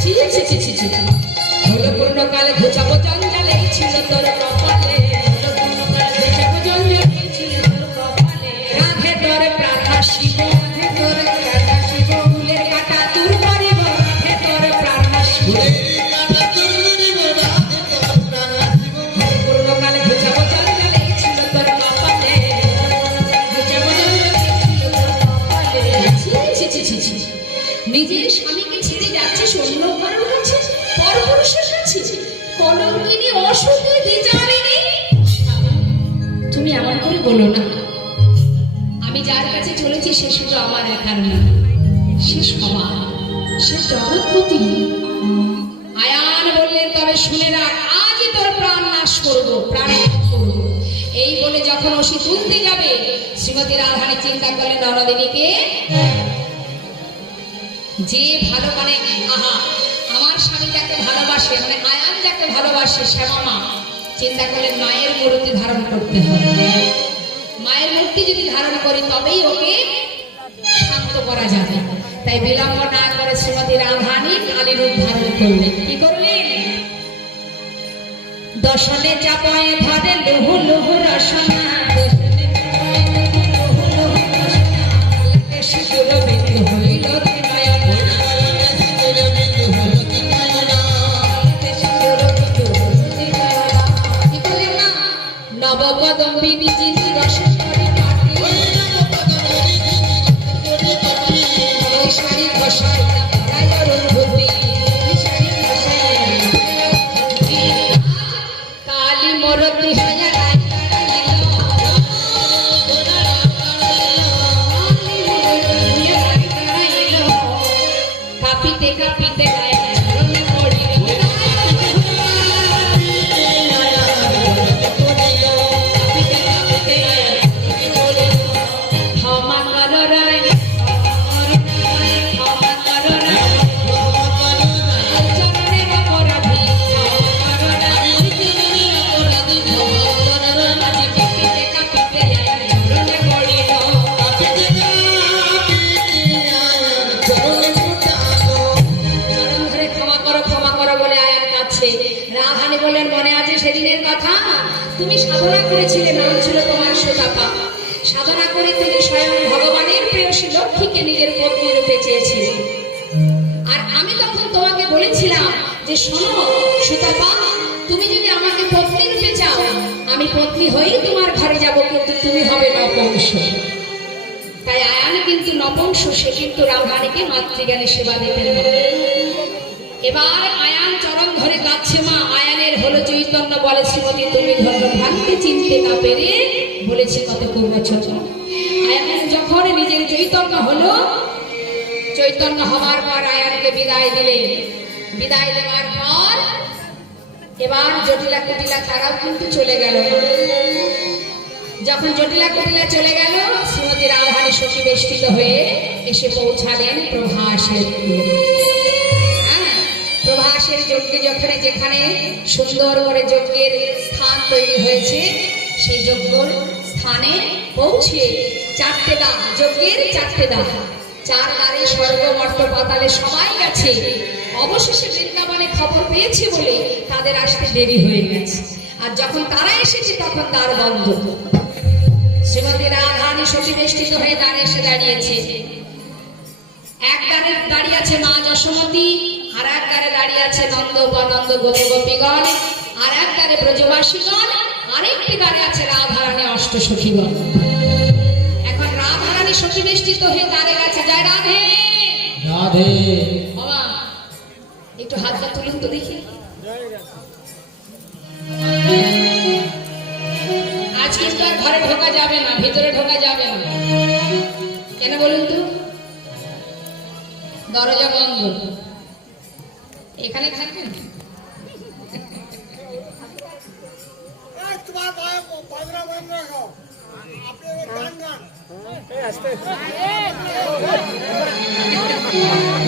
ছি ছি ছি ছি ছি, হলো পূর্ণকালে ঘুচাবো জঞ্জালে ছিল তোর কপালে, হলো পূর্ণকালে ঘুচাবো জঞ্জালে ছিল তোর কপালে। রাধে তোর প্রাণা শিব, রাধে তোর প্রাণা শিব, ফুলের কাটা তোর পারিব, রাধে তোর প্রাণা শিব। পূর্ণকালে ঘুচাবো জঞ্জালে ছিল তোর কপালে, ঘুচাবো জঞ্জালে ছিল তোর কপালে। ছি ছি ছি ছি, নিজের স্বামীকে ছেড়ে যাচ্ছিস অন্য কারোর কাছে, পরপুরুষের কাছে, কলঙ্কিনী অসুখী দ্বিজারিণী। তুমি এমন করে বলো না। আমি যার কাছে চলেছি সে শুধু আমার একার না, সে সবার, সে জগৎপতি। আয়ান বললেন, তবে শুনে রাখ, আজই তোর প্রাণ নাশ করবো, প্রাণ করবো। এই বলে যখন ওষি তুলতে যাবে, শ্রীমতী রাধারানী চিন্তা করলেন নরদিনীকে যে ভালো মানে আহা আমার স্বামী যাকে ভালোবাসে মানে আয়ান যাকে ভালোবাসে শ্যামা মা, চিন্তা করলেন মায়ের মূর্তি ধারণ করতে হবে। মায়ের মূর্তি যদি ধারণ করি তবেই ওকে শান্ত করা যাবে। তাই বিলম্ব না করে শ্রীমতী রাধারানী কালী রূপ ধারণ করলেন। কি করলেন? দর্শনে চাপায় ধরে লুহু লুহু রসনা, দর্শনে চাপায় ধরে লুহু লুহু রসনা, শিশুর মৃত্যু হইল নবকদম্বিনী যিনি রসের করে কাটে, এই শাড়ি খসাইয়া পরায় রঘুপতি, কালী মরতি হইয়া কাঁপিতে কাঁপিতে গায়ে ধরনে পড়িল, সাধনা করেছিলে, নাম ছিল তোমার সুতাপা। সাধনা করে তুমি স্বয়ং ভগবানের প্রেয়সী লক্ষ্মীকে নিজের পত্নী রূপে চেয়েছিলে। আর আমি তখন তোমাকে বলেছিলাম যে শোনো সুতাপা, তুমি যদি আমাকে পত্নী রূপে চাও, আমি পত্নী হয়েই তোমার ঘরে যাব, কিন্তু তুমি হবে নপুংস। তাই আয়ান কিন্তু নপুংস, সে কিন্তু রাধারানীকে মাতৃজ্ঞানে সেবা দিতেন না। এবার আয়ান চরণ ধরে কাঁদছে মা। আয়ানের হলো চৈতন্য, বলে শ্রীমতী তুমি ধন্য ভ্রান্তি চিনতে না পেরে বলেছি কত কৌবছর। আয়ানের যখন নিজের চৈতন্য হলো, চৈতন্য হওয়ার পর আয়ানকে বিদায় দিলেন। বিদায় দেওয়ার পর এবার জটিলা কুটিলা তারাও কিন্তু চলে গেল। যখন জটিলা কুটিলা চলে গেল, শ্রীমতী রাধারানী সখী বেষ্টিত হয়ে এসে পৌঁছালেন প্রভাসের কুলে। প্রভাসের যজ্ঞে যখন যেখানে সুন্দর করে যজ্ঞের স্থান তৈরি হয়েছে, সেই যজ্ঞর স্থানে পৌঁছে চারটে দা, যজ্ঞের চারটে দা, চার দ্বারে স্বর্গ মর্ত পাতালে সবাই গেছে। অবশেষে বৃন্দাবনে খবর পেয়েছে বলে তাদের আসতে দেরি হয়ে গেছে। আর যখন তারা এসেছে তখন দ্বার বন্ধ। শ্রীমতী রাধারানী সখী বেষ্টিত হয়ে দ্বারে এসে দাঁড়িয়েছে। এক দ্বারে দাঁড়িয়ে আছে মা যশোমতী, আর এক দ্বারে দাঁড়িয়ে আছে নন্দ উপনন্দ গোপ গোপীগণ, আর এক দ্বারে ব্রজবাসীগণ, আরেকটি দ্বারে আছে রাধারানী অষ্টসখীগণ। এখন রাধারানী সখী বেষ্টিত হয়ে দ্বারে গেছে। জয় রাধে রাধে। বাবা একটু হাতটা তুলুন তো দেখি। আজ কিন্তু আর ঘরে ঢোকা যাবে না, ভিতরে ঢোকা যাবে না। কেন বলুন তো? দরজা বন্ধ। এখানে থাকবেন?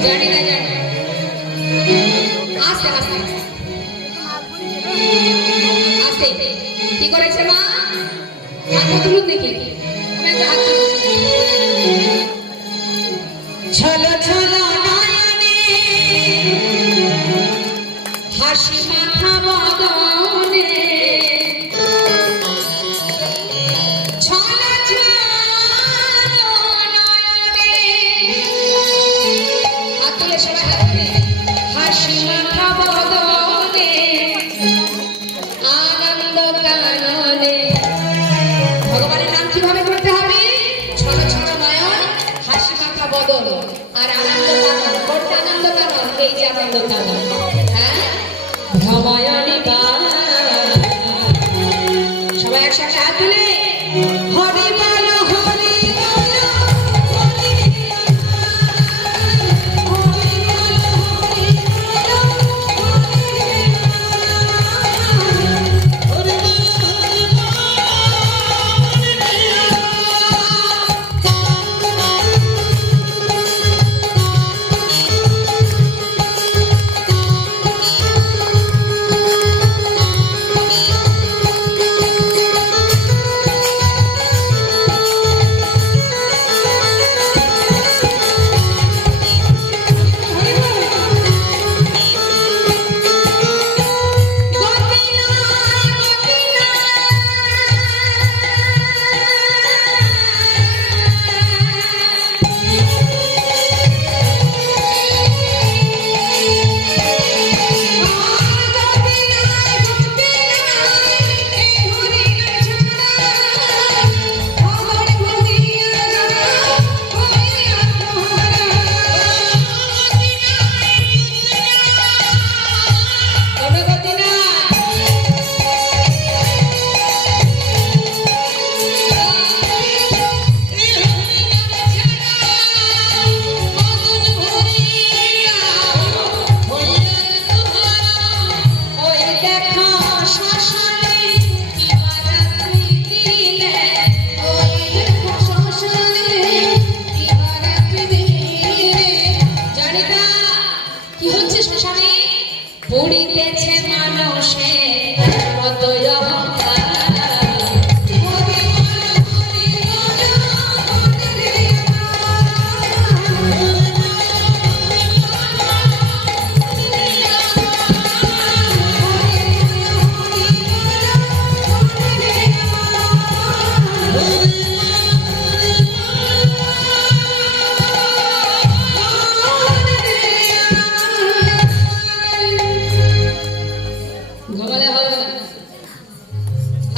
জানি না, জানি। আস্তে আস্তে আস্তে। কি করেছে মা? হাত তুলুন দেখি। ছলো ছলো নয়নে হাসি মাখা বদনে, ছলো ছলো নয়নে, হাত তুলে সবাই হাত তুলে, হাসি মাখা বদনে আনন্দ কাননে। ভগবানের নাম কিভাবে করতে হবে? ছলো ছলো নয়ন, হাসি মাখা বদন, আর আনন্দ কানন। কোনটা আনন্দ কানন? এই যে আনন্দ কানন। হ্যাঁ, ভ্রময়ণী গান। সবাই একসাথে হাত তুলে হরি বল হরি বল হরি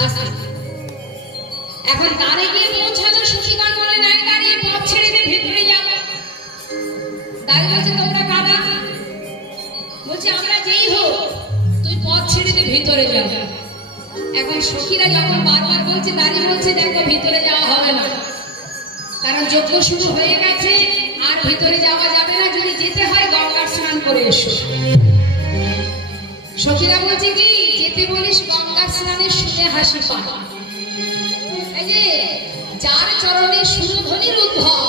আচ্ছা, এখন দ্বারে গিয়ে পৌঁছালো, সখীগণ বলে নাই দাঁড়িয়ে পথ ছেড়ে দিয়ে ভেতরে যাবো। দাঁড়িয়ে বলছে তোমরা কারা? বলছে আমরা যেই হোক তুই পথ ছেড়ে দিয়ে ভিতরে যাবে। এখন সখীরা যখন বারবার বলছে, দাঁড়িয়ে বলছে দেখো ভিতরে যাওয়া হবে না, কারণ যজ্ঞ শুরু হয়ে গেছে, আর ভিতরে যাওয়া যাবে না, যদি যেতে হয় গঙ্গার স্নান করে এসো। সখীরা বলছে কি যেতে বলিস গঙ্গার স্নানে শুনে হাসি পা। এই যে যার চরণে সুরধ্বনির উদ্ভব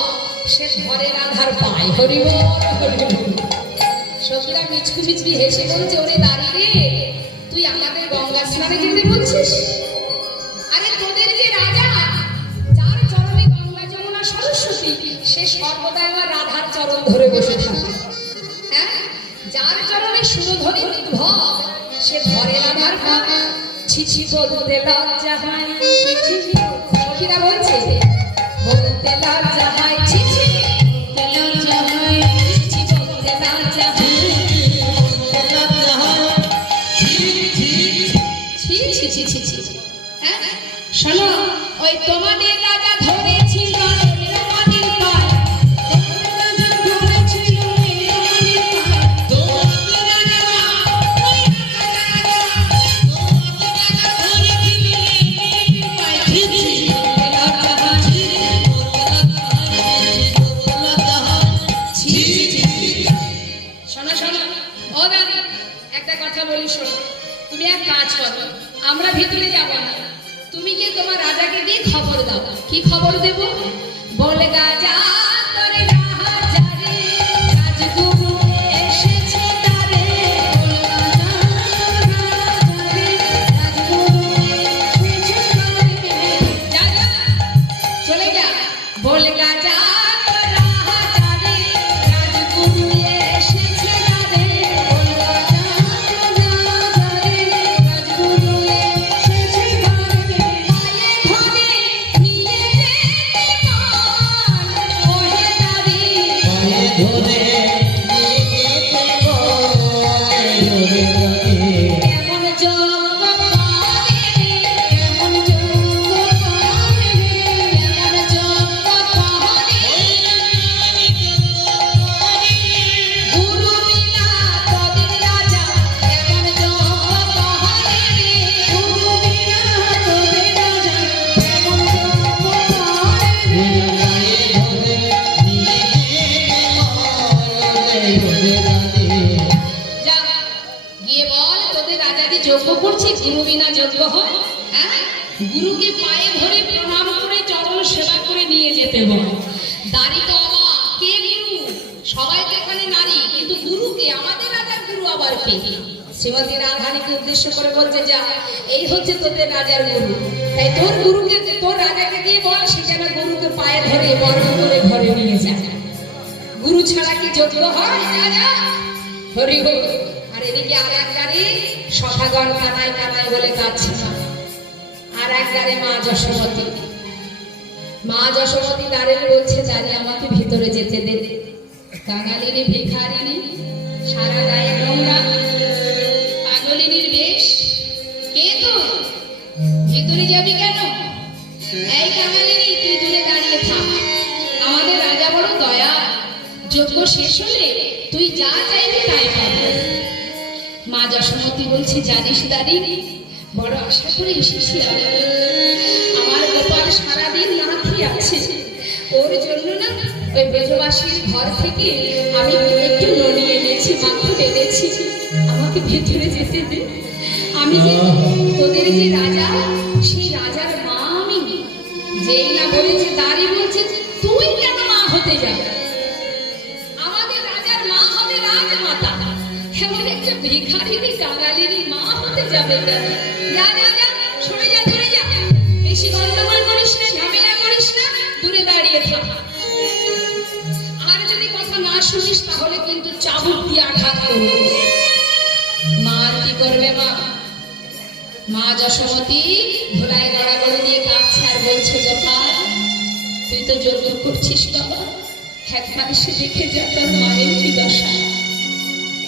সে ঘরে রাধার পায়। হরি বল হরি বল। সখীরা মিচকি মিচকি হেসে বলছে ওরে দাঁড়িয়ে রে, তুই আমাদের গঙ্গা স্নানে যেতে বলছিস? আরে তোদের যে রাজা, যার চরণে গঙ্গা যমুনা সরস্বতী, সে সর্বদা আমার রাধার চরণ ধরে বসে থাকে। হ্যাঁ, যার চরণে সুরধ্বনির উদ্ভব সে ধরে রাধার পা। ছিছি বলতে লজ্জা হয়, সখীরা বলছে বলতে লজ্জা হয়, ছিছি বলতে লজ্জা হয়, ছিছি বলতে লজ্জা হয়, ছি ছি ছি ছি ছি। হ্যাঁ, শোনো, ওই তোমাদের রাজা ধরেছিল তোমাদের পায়, তোমাদের রাজা ধরেছিল তোমাদের পায়, তোমাদের রাজা ওই রাজা তোমাদের রাজা ধরেছিল তোমাদের পায়। ছি ছি বলতে লজ্জা হয়, ছি বলতে লজ্জা হয়, ছি ছি। শোনো শোনো, ও দাদা একটা কথা বলি শোনো, তুমি এক কাজ করো, আমরা ভিতরে যাব না, তুমি গিয়ে তোমার রাজাকে দিয়ে খবর দাও। কি খবর দেব? বলে রাজা তোরে রাজা রে, রাজগুরু এসেছে তারে, বলে রাজা রাজা রে, রাজগুরু এসেছে তারে। যা যা, চলে যা। বলে রাজা তোরে রাজা রে, রাজগুরু এসেছে তারে, বলে রাজা রাজা রে, রাজগুরু এসেছে তারে। পায়ে ধরে নিয়ে যেতে পার, ওহে দাবি পায়ে ধরে নিয়ে যেতে বলে ওরে দাঁড়িয়ে। কেমন যোগ পারে রে, কেমন যোগ পারে রে, কেমন যোগ পারে। গুরু বিনা তোদের রাজা কেমন যোগ পারে রে, গুরু বিনা তোদের রাজা কেমন যোগ পারে রে। পায়ে ধরে নিয়ে যেতে বলে ওরে দাঁড়িয়ে। যা গিয়ে বল তোদের রাজাকে যজ্ঞ করছে, গুরু বিনা যজ্ঞ হয়? হ্যাঁ, গুরুকে পায়ে ধরে প্রণাম করে চরণ সেবা করে নিয়ে যেতে বল। দাঁড়ি তো অবাক, কে গুরু? সবাই তো এখানে নারী, কিন্তু গুরুকে, আমাদের রাজার গুরু আবার কে? শ্রীমতী রাধারানীকে উদ্দেশ্য করে বলছে যা, এই হচ্ছে তোদের রাজার গুরু। তাই তোর গুরুকে, তোর রাজাকে দিয়ে বল সে যেন গুরুকে পায়ে ধরে বর্ণ করে ঘরে নিয়ে যায়। গুরু ছাড়া কি যোগ্য হয়? যা যা, হরি হরি। আর এদিকে আর এক গাড়ি সখাগণ কানাই কানাই বলে কাঁদছে না, আর এক গাড়ি মা যশোমতী। মা যশোমতী দাঁড়িয়ে বলছে দাঁড়িয়ে আমাকে ভিতরে যেতে দে। কাঙালিনী ভিখারিনী, সারা গায়ে নোংরা, পাগলিনীর বেশ, কে তো ভিতরে যাবি কেন? এই কাঙালিনী তুই দূরে দাঁড়িয়ে থাক, আমাদের রাজা বড় দয়া, যজ্ঞ শেষ হলে তুই যা চাইবি তাই পাবি। মা যশোমতী বলছে জানিস দাদি, বড় আশা করে এসেছি আমি। আমার গোপাল সারাদিন না খেয়ে আছে, ওর জন্য না ওই ব্রজবাসীর ঘর থেকে আমি একটু নড়ি এনেছি, মাখন এনেছি, আমাকে ভেতরে যেতে দে। আমি যে তোদের যে রাজা, সেই রাজার মা আমি। যেই না বলেছে দাঁড়িয়ে বলছে তুই কেন মা হতে যাবে? আমাদের রাজার মা হবে রাজমাতা, এমন একটা ভিখারিনী কাঙালিনী মা হতে যাবে কেন? যা যা যা, সরে যা, দূরে যা, বেশি গন্ডগোল করিস না, ঝামেলা করিস না, দূরে দাঁড়িয়ে থাক। আর যদি কথা না শুনিস তাহলে কিন্তু চাবুক দিয়ে আঘাত করবো। মা আর কি করবে? মা যশোমতী ধুলায় গড়াগড়ি দিয়ে কাঁদছে আর বলছে গোপাল তুই তো যজ্ঞ করছিস বাবা, একবার সে দেখে যা তোর মায়ের কি দশা।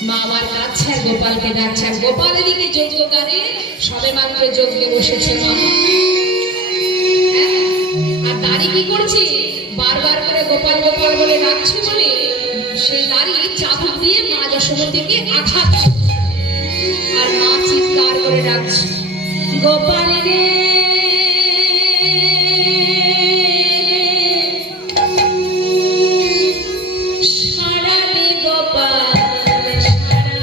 মা আবার কাছে আর গোপালকে ডাকছে, আর গোপাল এদিকে যজ্ঞ গানে সবে মাত্র যজ্ঞে বসেছে মা। হ্যাঁ, আর দাঁড়ি কি করছে, বারবার করে গোপাল গোপাল বলে ডাকছে বলে সেই দাঁড়ি চাবুক দিয়ে মা যশোমতীকে আঘাত, আর মা চিৎকার করে ডাকছে, গোপাল রে সারা দে গোপাল, সারা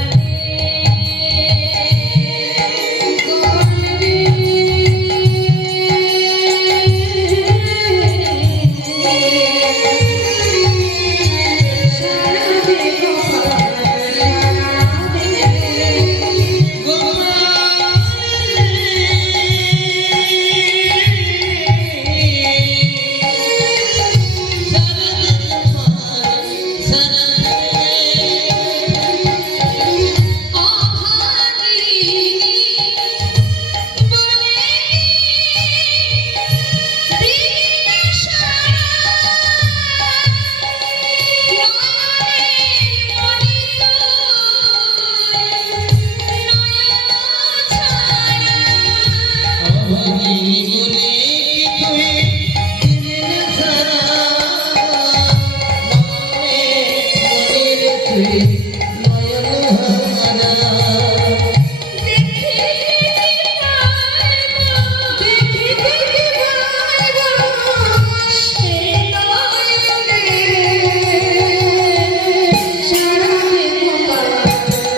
দে গোপাল রে,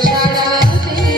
সারা দে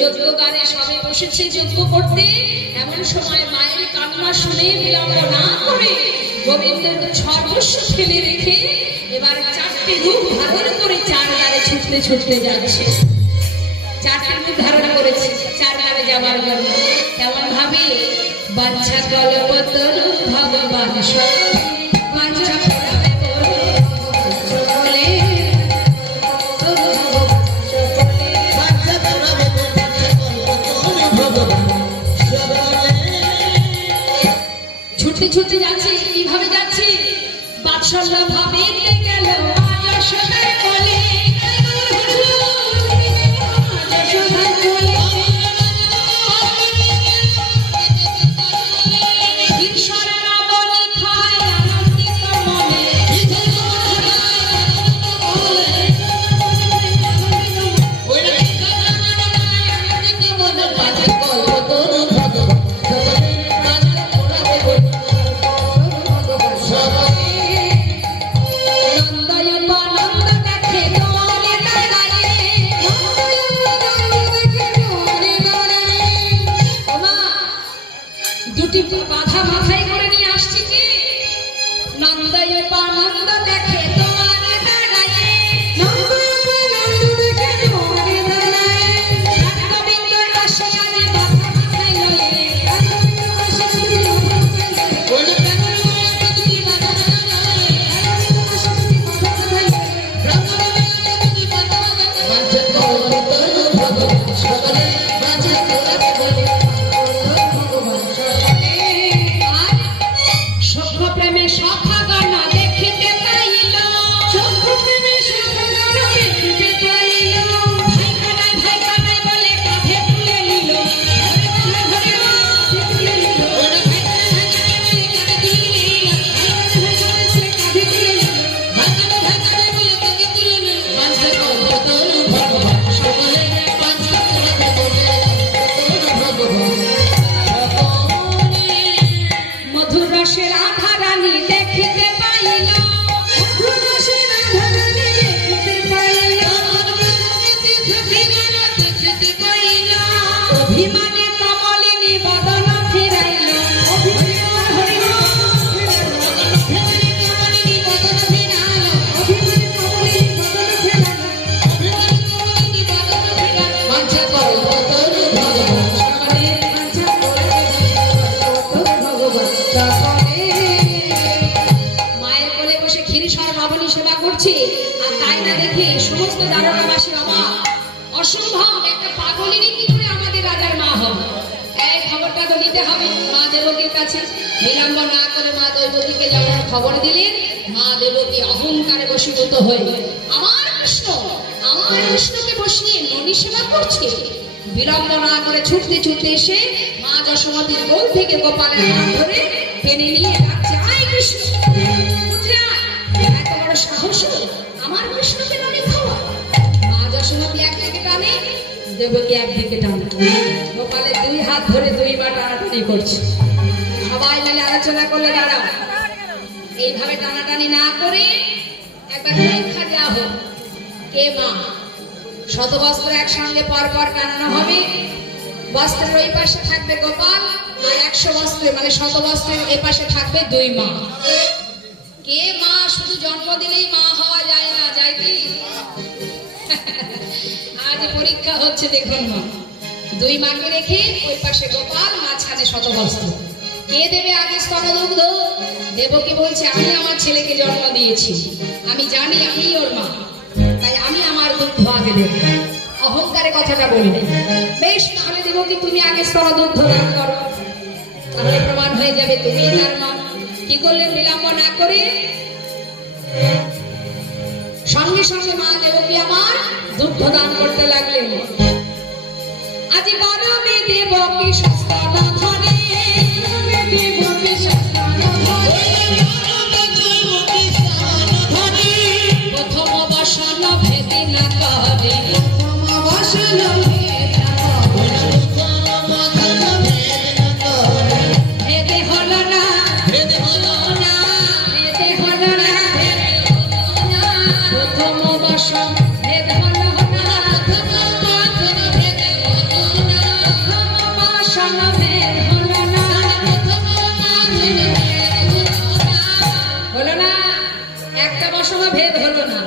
যজ্ঞ গানে সবে বসেছে যজ্ঞ করতে, এমন সময় মায়ের কান্না শুনে বিলম্ব না করে গোবিন্দের সর্বস্ব ফেলে রেখে এবার চারটি রূপ ধারণ করে চার দ্বারে ছুটতে ছুটতে যাচ্ছে। চারটি রূপ ধারণ করেছে চার দ্বারে যাবার জন্য। কেমন ভাবে? বাঞ্ছা কল্পতর ভগবান বাঞ্ছা ছুটতে ছুটতে যাচ্ছে। কিভাবে যাচ্ছে? বাৎসল্য ভাবে গেল মা যশোদার কোলে, যশোদার কোলে ঈশ্বর রাবণী খায় আনন্দিত মনে, আনন্দিত মনে গোপানন্দ দেখে তোমারে দাঁড়ায়ে গোবিন্দ আসিয়া যে বাধা মাথায় লয়ে বলে কেন তুমি বাধা বাধা বাঞ্ছা করো তোর ভগবান সকলে বাঞ্ছা করো বলে ভগবান সকলে সখ্য প্রেমে সখা গানা দেখিতে পাইল সখ্য প্রেমে সখা গানা দেখিতে পাইল ভাই কানাই বলে কাঁধে তুলে নিল ঘরে ঘরে তুলে নিল ওরা ভাই বলে কাকে দিলে কাঁধে তুলে নিল ভাই বলে কাকে দিলে বাঞ্ছা করো তোর ভগবান সকলে বাঞ্ছা করো বলে ভগবান মধুর রসে রাধা রানী দেখিতে পাইল মধুর রসে রাধা রানী দেখিতে পাইল অভিমানে কমলিনী বদন ফিরাইল অভিমানে কমলিনী বদন ফিরাইল অভিমানে কমলিনী বদন ফিরাইল বাঞ্ছা করো তোর ভগবান সকলে মায়ের কোলে বসে ক্ষীরসর নবনী সেবা করছে আর তাই না দেখে সমস্ত দারোগাবাসী অবাক অসম্ভব একটা পাগলিনী কি করে আমাদের রাজার মা হবে এই খবরটা তো নিতে হবে মা দেবকীর কাছে বিলম্ব না করে মা দৈবকীকে যখন খবর দিলেন মা দেবকী অহংকারে বশীভূত হয়ে আমার কৃষ্ণকে বসিয়ে ননী সেবা করছে বিলম্ব না করে ছুটতে ছুটতে এসে মা যশোমতীর কোল থেকে গোপালের হাত ধরে টেনে নিয়ে ডাকছে আয় কৃষ্ণ উঠে আয় এত বড় সাহস আমার কৃষ্ণকে ননী খাওয়া মা যশোমতী একদিকে টানে দেবকী একদিকে টানে গোপালের দুই হাত ধরে দুই মা টানাটানি করছে সবাই মিলে আলোচনা করলে দাঁড়াও এইভাবে টানাটানি না করে একবার পরীক্ষা দেওয়া হোক কে মা শতবস্ত্র একসঙ্গে পরপর টানানো হবে বস্ত্রের ওই পাশে থাকবে গোপাল আর 100 বস্ত্রে মানে শতবস্ত্রের এই পাশে থাকবে দুই মা কে মা শুধু জন্ম দিলেই মা হওয়া যায় না যায় কি আজ পরীক্ষা হচ্ছে দেখুন মা দুই মাকে রেখে ওই পাশে গোপাল মাঝখানে শতবস্ত্র কে দেবে আগে স্তনদুগ্ধ দেবকী বলছে আমি আমার ছেলেকে জন্ম দিয়েছি আমি জানি আমি ওর মা তাই আমি আমার দুগ্ধ আগে দেব অহংকারে কথাটা বললেন বেশ তাহলে দেবকী তুমি আগে স্তনদুগ্ধ দান করো তাহলে প্রমাণ হয়ে যাবে তুমি তার মা কি করলেন বিলম্ব না করে সঙ্গে সঙ্গে মা দেবকী আমার দুগ্ধ দান করতে লাগলেন আজি বনমে দেবকী স্তন ধরে দেবকী স্তন ধরে প্রথম বসন ভেদি না করে প্রথম বসন ভেদে হলো না ভেদে হলো না প্রথম বসন ভেদ হলো না প্রথম বসন ভেদ হলো না হলো না একটা বসন ভেদ হলো না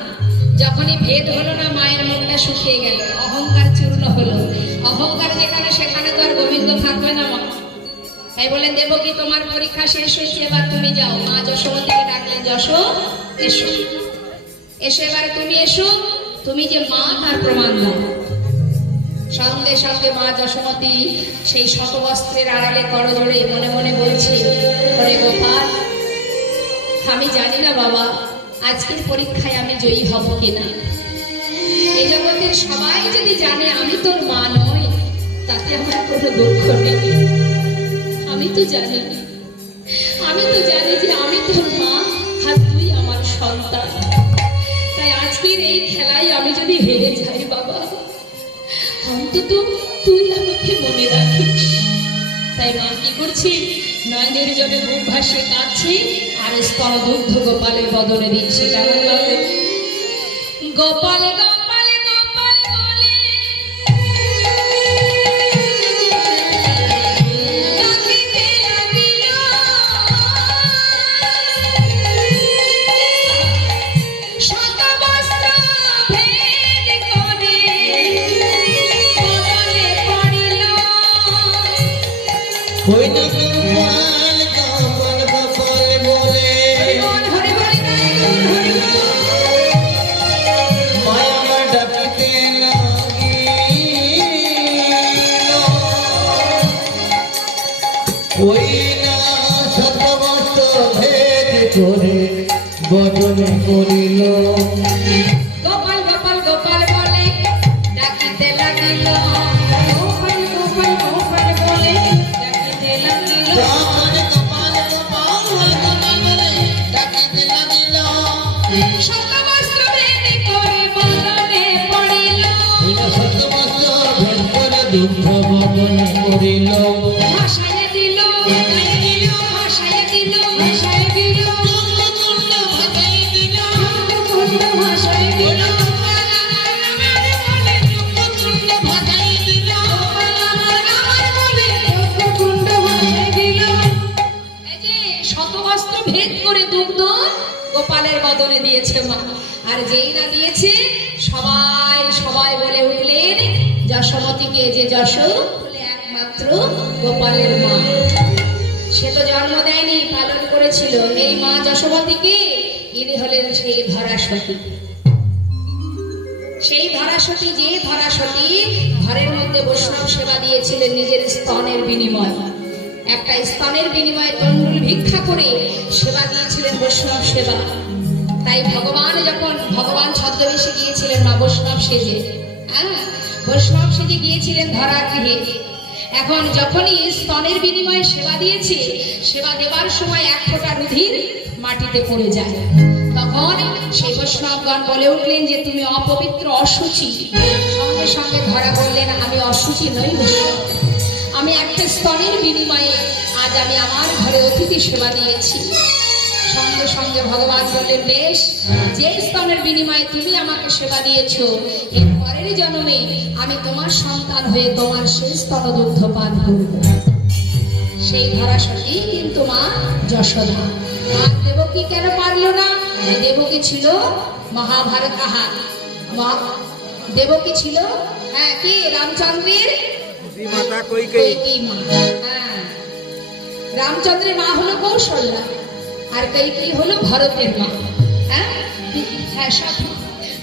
যখনই ভেদ হলো না মায়ের মুখটা শুকিয়ে গেল অহংকার চূর্ণ হলো অহংকার যেখানে সেখানে তো আর গোবিন্দ থাকবে না মা তাই বলেন দেবকী তোমার পরীক্ষা শেষ হয়েছে এবার তুমি যাও মা যশোমতীকে ডাকলেন যশো এসো এসো এবারে তুমি এসো তুমি যে মা তার প্রমাণ দাও সঙ্গে সঙ্গে মা যশোমতী সেই শতবস্ত্রের আড়ালে করজোড়ে মনে মনে বলছে ওরে গোপাল আমি জানি না বাবা আজকের পরীক্ষায় আমি জয়ী হব কিনা এই জগতের সবাই যদি জানে আমি তোর মা নই তাতে আমার কোনো দুঃখ নেই আমি তো জানি যে আমি তোর মা আর তুই আমার সন্তান তাই আজকের এই খেলায় আমি যদি হেরে যাই বাবা অন্তত তুই আমাকে মনে রাখিস তাই মা কি করছি নয়নের জলে বুক ভাসিয়ে কাঁদছে আর স্তন দুগ্ধ গোপালের বদলে দিচ্ছে কেমন লাগে গোপাল গোপাল গোপাল বলে কাঁদিতে লাগিল বদনে করিল গোপাল গোপাল গোপাল বলে ডাকিতে লাগিল, গোপাল গোপাল গোপাল বলে ডাকিতে লাগিল। গোপাল গোপাল গোপাল বলে ডাকিতে লাগিল শতবস্ত্র ভেদ করে বদনে পড়িল, শতবস্ত্র ভেদ করে দুগ্ধ বদনে করিল ভাসায় দিল ভাসায় দিল ভাসায় দিল কুণ্ড ভাসাই দিল কুণ্ড ভাসায় দিল। কুণ্ড ভাসাই দিল কুণ্ড ভাসায় দিল। এই যে শতবস্ত্র ভেদ করে দুগ্ধ গোপালের বদনে দিয়েছে মা। আর যেই না দিয়েছে সবাই সবাই বলে উঠলেন যশোমতীকে, যে যশো বলে একমাত্র গোপালের মা। সে তো জন্ম দেয়নি, পালন করেছিল। এই মা যশোমতীকে, ইনি হলেন সেই ধরাসতী। সেই ধরাসতী, যে ধরাসতী ঘরের মধ্যে বৈষ্ণব সেবা দিয়েছিলেন নিজের স্তনের বিনিময়। একটা স্তনের বিনিময়ে তণ্ডুল ভিক্ষা করে সেবা দিয়েছিলেন বৈষ্ণব সেবা। তাই ভগবান যখন ভগবান ছদ্মবেশে গিয়েছিলেন মা বৈষ্ণব সেজে, বৈষ্ণব সেজে গিয়েছিলেন ধরাগৃহে। এখন যখনই স্তনের বিনিময়ে সেবা দিয়েছে, সেবা দেবার সময় এক ফোঁটা রুধির মাটিতে পড়ে যায়। তখন সেই বৈষ্ণবগণ বলে উঠলেন যে তুমি অপবিত্র, অশুচি। সঙ্গে সঙ্গে ধরা বললেন আমি অশুচি নই বৈষ্ণব, আমি একটা স্তনের বিনিময়ে আজ আমি আমার ঘরে অতিথি সেবা দিয়েছি। সঙ্গে সঙ্গে ভগবান বললেন বেশ, যে স্তনের বিনিময়ে তুমি আমাকে সেবা দিয়েছ, এর পরের জন্মে আমি তোমার সন্তান হয়ে তোমার সেই স্তনদুগ্ধ পান করব। সেই ধরাসতী কিন্তু মা যশোদা। আর দেবকী কেন পারল না? দেবকী ছিল মহাভারত আহা, দেবকী ছিল কে? রামচন্দ্রের মাতা কৈকেয়ী মা। হ্যাঁ, রামচন্দ্রের মা হলো কৌশল্যা, আর কৈকেয়ী হলো ভরতের মা। হ্যাঁ হ্যাঁ, সব।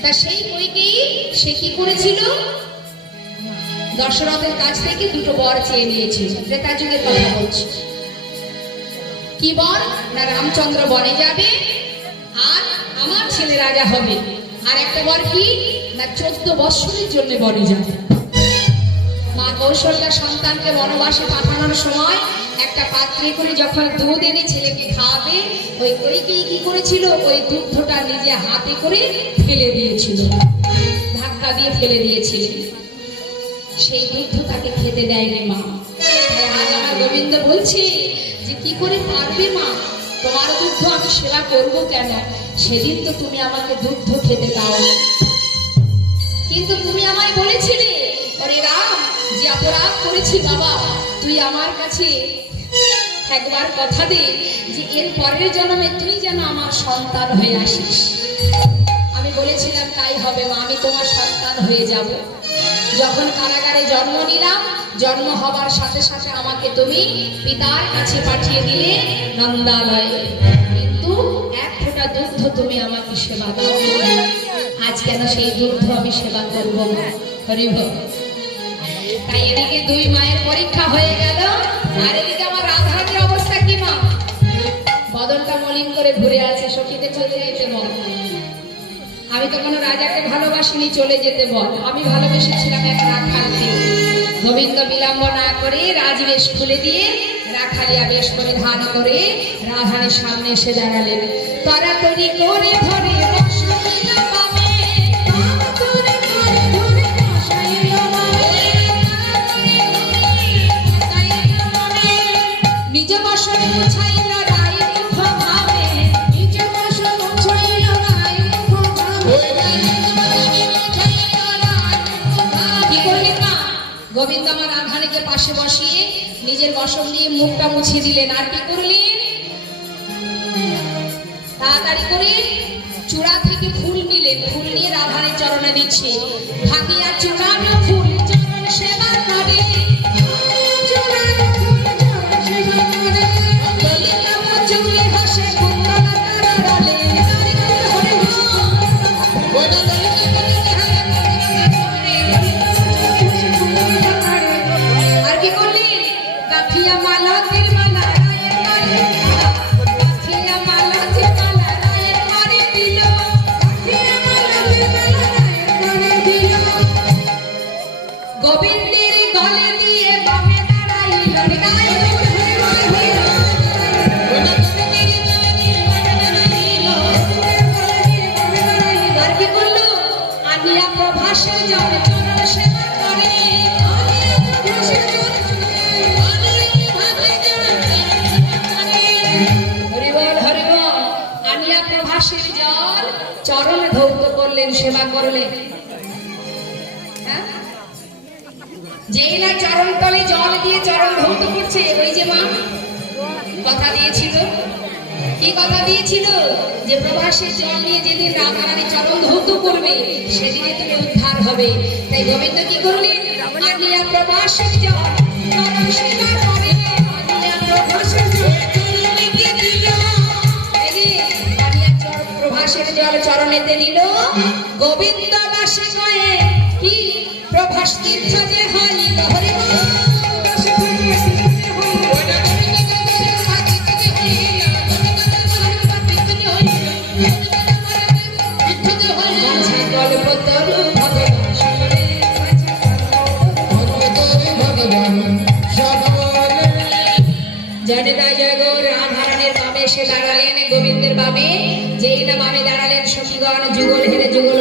তা সেই কৈকেয়ী সে কি করেছিল? দশরথের কাছ থেকে দুটো বর চেয়ে নিয়েছিল। ত্রেতা যুগের কথা বলছি। কি বর? না রামচন্দ্র বনে যাবে আর আমার ছেলে রাজা হবে। আর একটা বর কি? না 14 বৎসরের জন্য বনে যাবে। মা কৌশল্যা সন্তানকে বনবাসে পাঠানোর সময় একটা পাত্রে করে যখন দুধ এনে ছেলেকে খাওয়াবে, ওই কৈকেয়ী কি করেছিল? ওই দুধটা নিজে হাতে করে ফেলে দিয়েছিল, ধাক্কা দিয়ে ফেলে দিয়েছিল। সেই দুধ তাকে খেতে দেয়নি মা। তাই আজ আমার গোবিন্দ বলছে যে কি করে পারবে মা, তোমার দুধ আমি সেবা করব কেন? সেদিন তো তুমি আমাকে দুধ খেতে দাও, কিন্তু তুমি আমায় বলেছিলে ওরে রাম, যে অপরাধ করেছি বাবা, তুই আমার কাছে একবার কথা দে যে এর পরের জন্মে তুই যেন আমার সন্তান হয়ে আসিস। আমি বলেছিলাম তাই হবে মা, আমি তোমার সন্তান হয়ে যাব। যখন কারাগারে জন্ম নিলাম, জন্ম হবার সাথে সাথে আমাকে তুমি পিতার কাছে পাঠিয়ে দিলে নন্দালয়ে, কিন্তু এক ফোঁটা দুগ্ধ তুমি আমাকে সেবা দাও। আজ কেন সেই দুগ্ধ আমি সেবা করব না? হরিব। তাই এদিকে দুই মায়ের পরীক্ষা হয়ে গেল, আর এদিকে আমার রাধারানীর অবস্থা কি মা? বদনটা মলিন করে ঘুরে আছে। সখীতে চলে যেতে বল। আমি তো কোনো রাজাকে ভালোবাসিনি, চলে যেতে বল। আমি ভালোবেসেছিলাম এক রাখালকে। গোবিন্দ বিলম্ব না করে রাজবেশ খুলে দিয়ে রাখালিয়া বেশ করে ধান করে রাধানের সামনে এসে দাঁড়ালেন। তারা তৈরি করে ধরে নিজ বসনে মুছাইল রায় মুখ ভাবে, নিজ বসনে মুছাইল রায় মুখ ভাবে। কি করলেন না? গোবিন্দ আমার রাধানীকে পাশে বসিয়ে নিজের বসন দিয়ে মুখটা মুছিয়ে দিলেন। আর কি করলেন? তাড়াতাড়ি করে চূড়া থেকে ফুল নিলেন, ফুল নিয়ে রাধানের চরণে দিচ্ছে। ভাঙিয়া চূড়ানো ফুল চরণ সেবা করে, আর কি করলেন? কাঠিয়া মালা মালা রায়ের মারে, কাঠিয়া মালা মালা রায়ের মারে প্রভাসের জল চরণে ধৌত করলেন, সেবা করলেন। হ্যাঁ? যেই না চরণ তলে জল দিয়ে চরণ ধৌত করছে, ওই যে মা কথা দিয়েছিল, কি কথা দিয়েছিল? যে প্রভাসের জল নিয়ে যেদিন রাধারানী চরণ ধৌত করবে, সেদিনে তুমি উদ্ধার হবে। তাই গোবিন্দ কি করলেন? আনিয়া প্রভাসের জল চরণ সেবা করে, আনিয়া প্রভাসের জল চরণেতে দিল। আনিয়া প্রভাসের জল চরণেতে নিল। গোবিন্দ দাসে কয়ে কি প্রভাস তীর্থ যে হইল, হরি বল। রাধারানীর বামে এসে দাঁড়ালেন, গোবিন্দের বামে। যেই না বামে দাঁড়ালেন, সখীগণ যুগল হেরে যুগল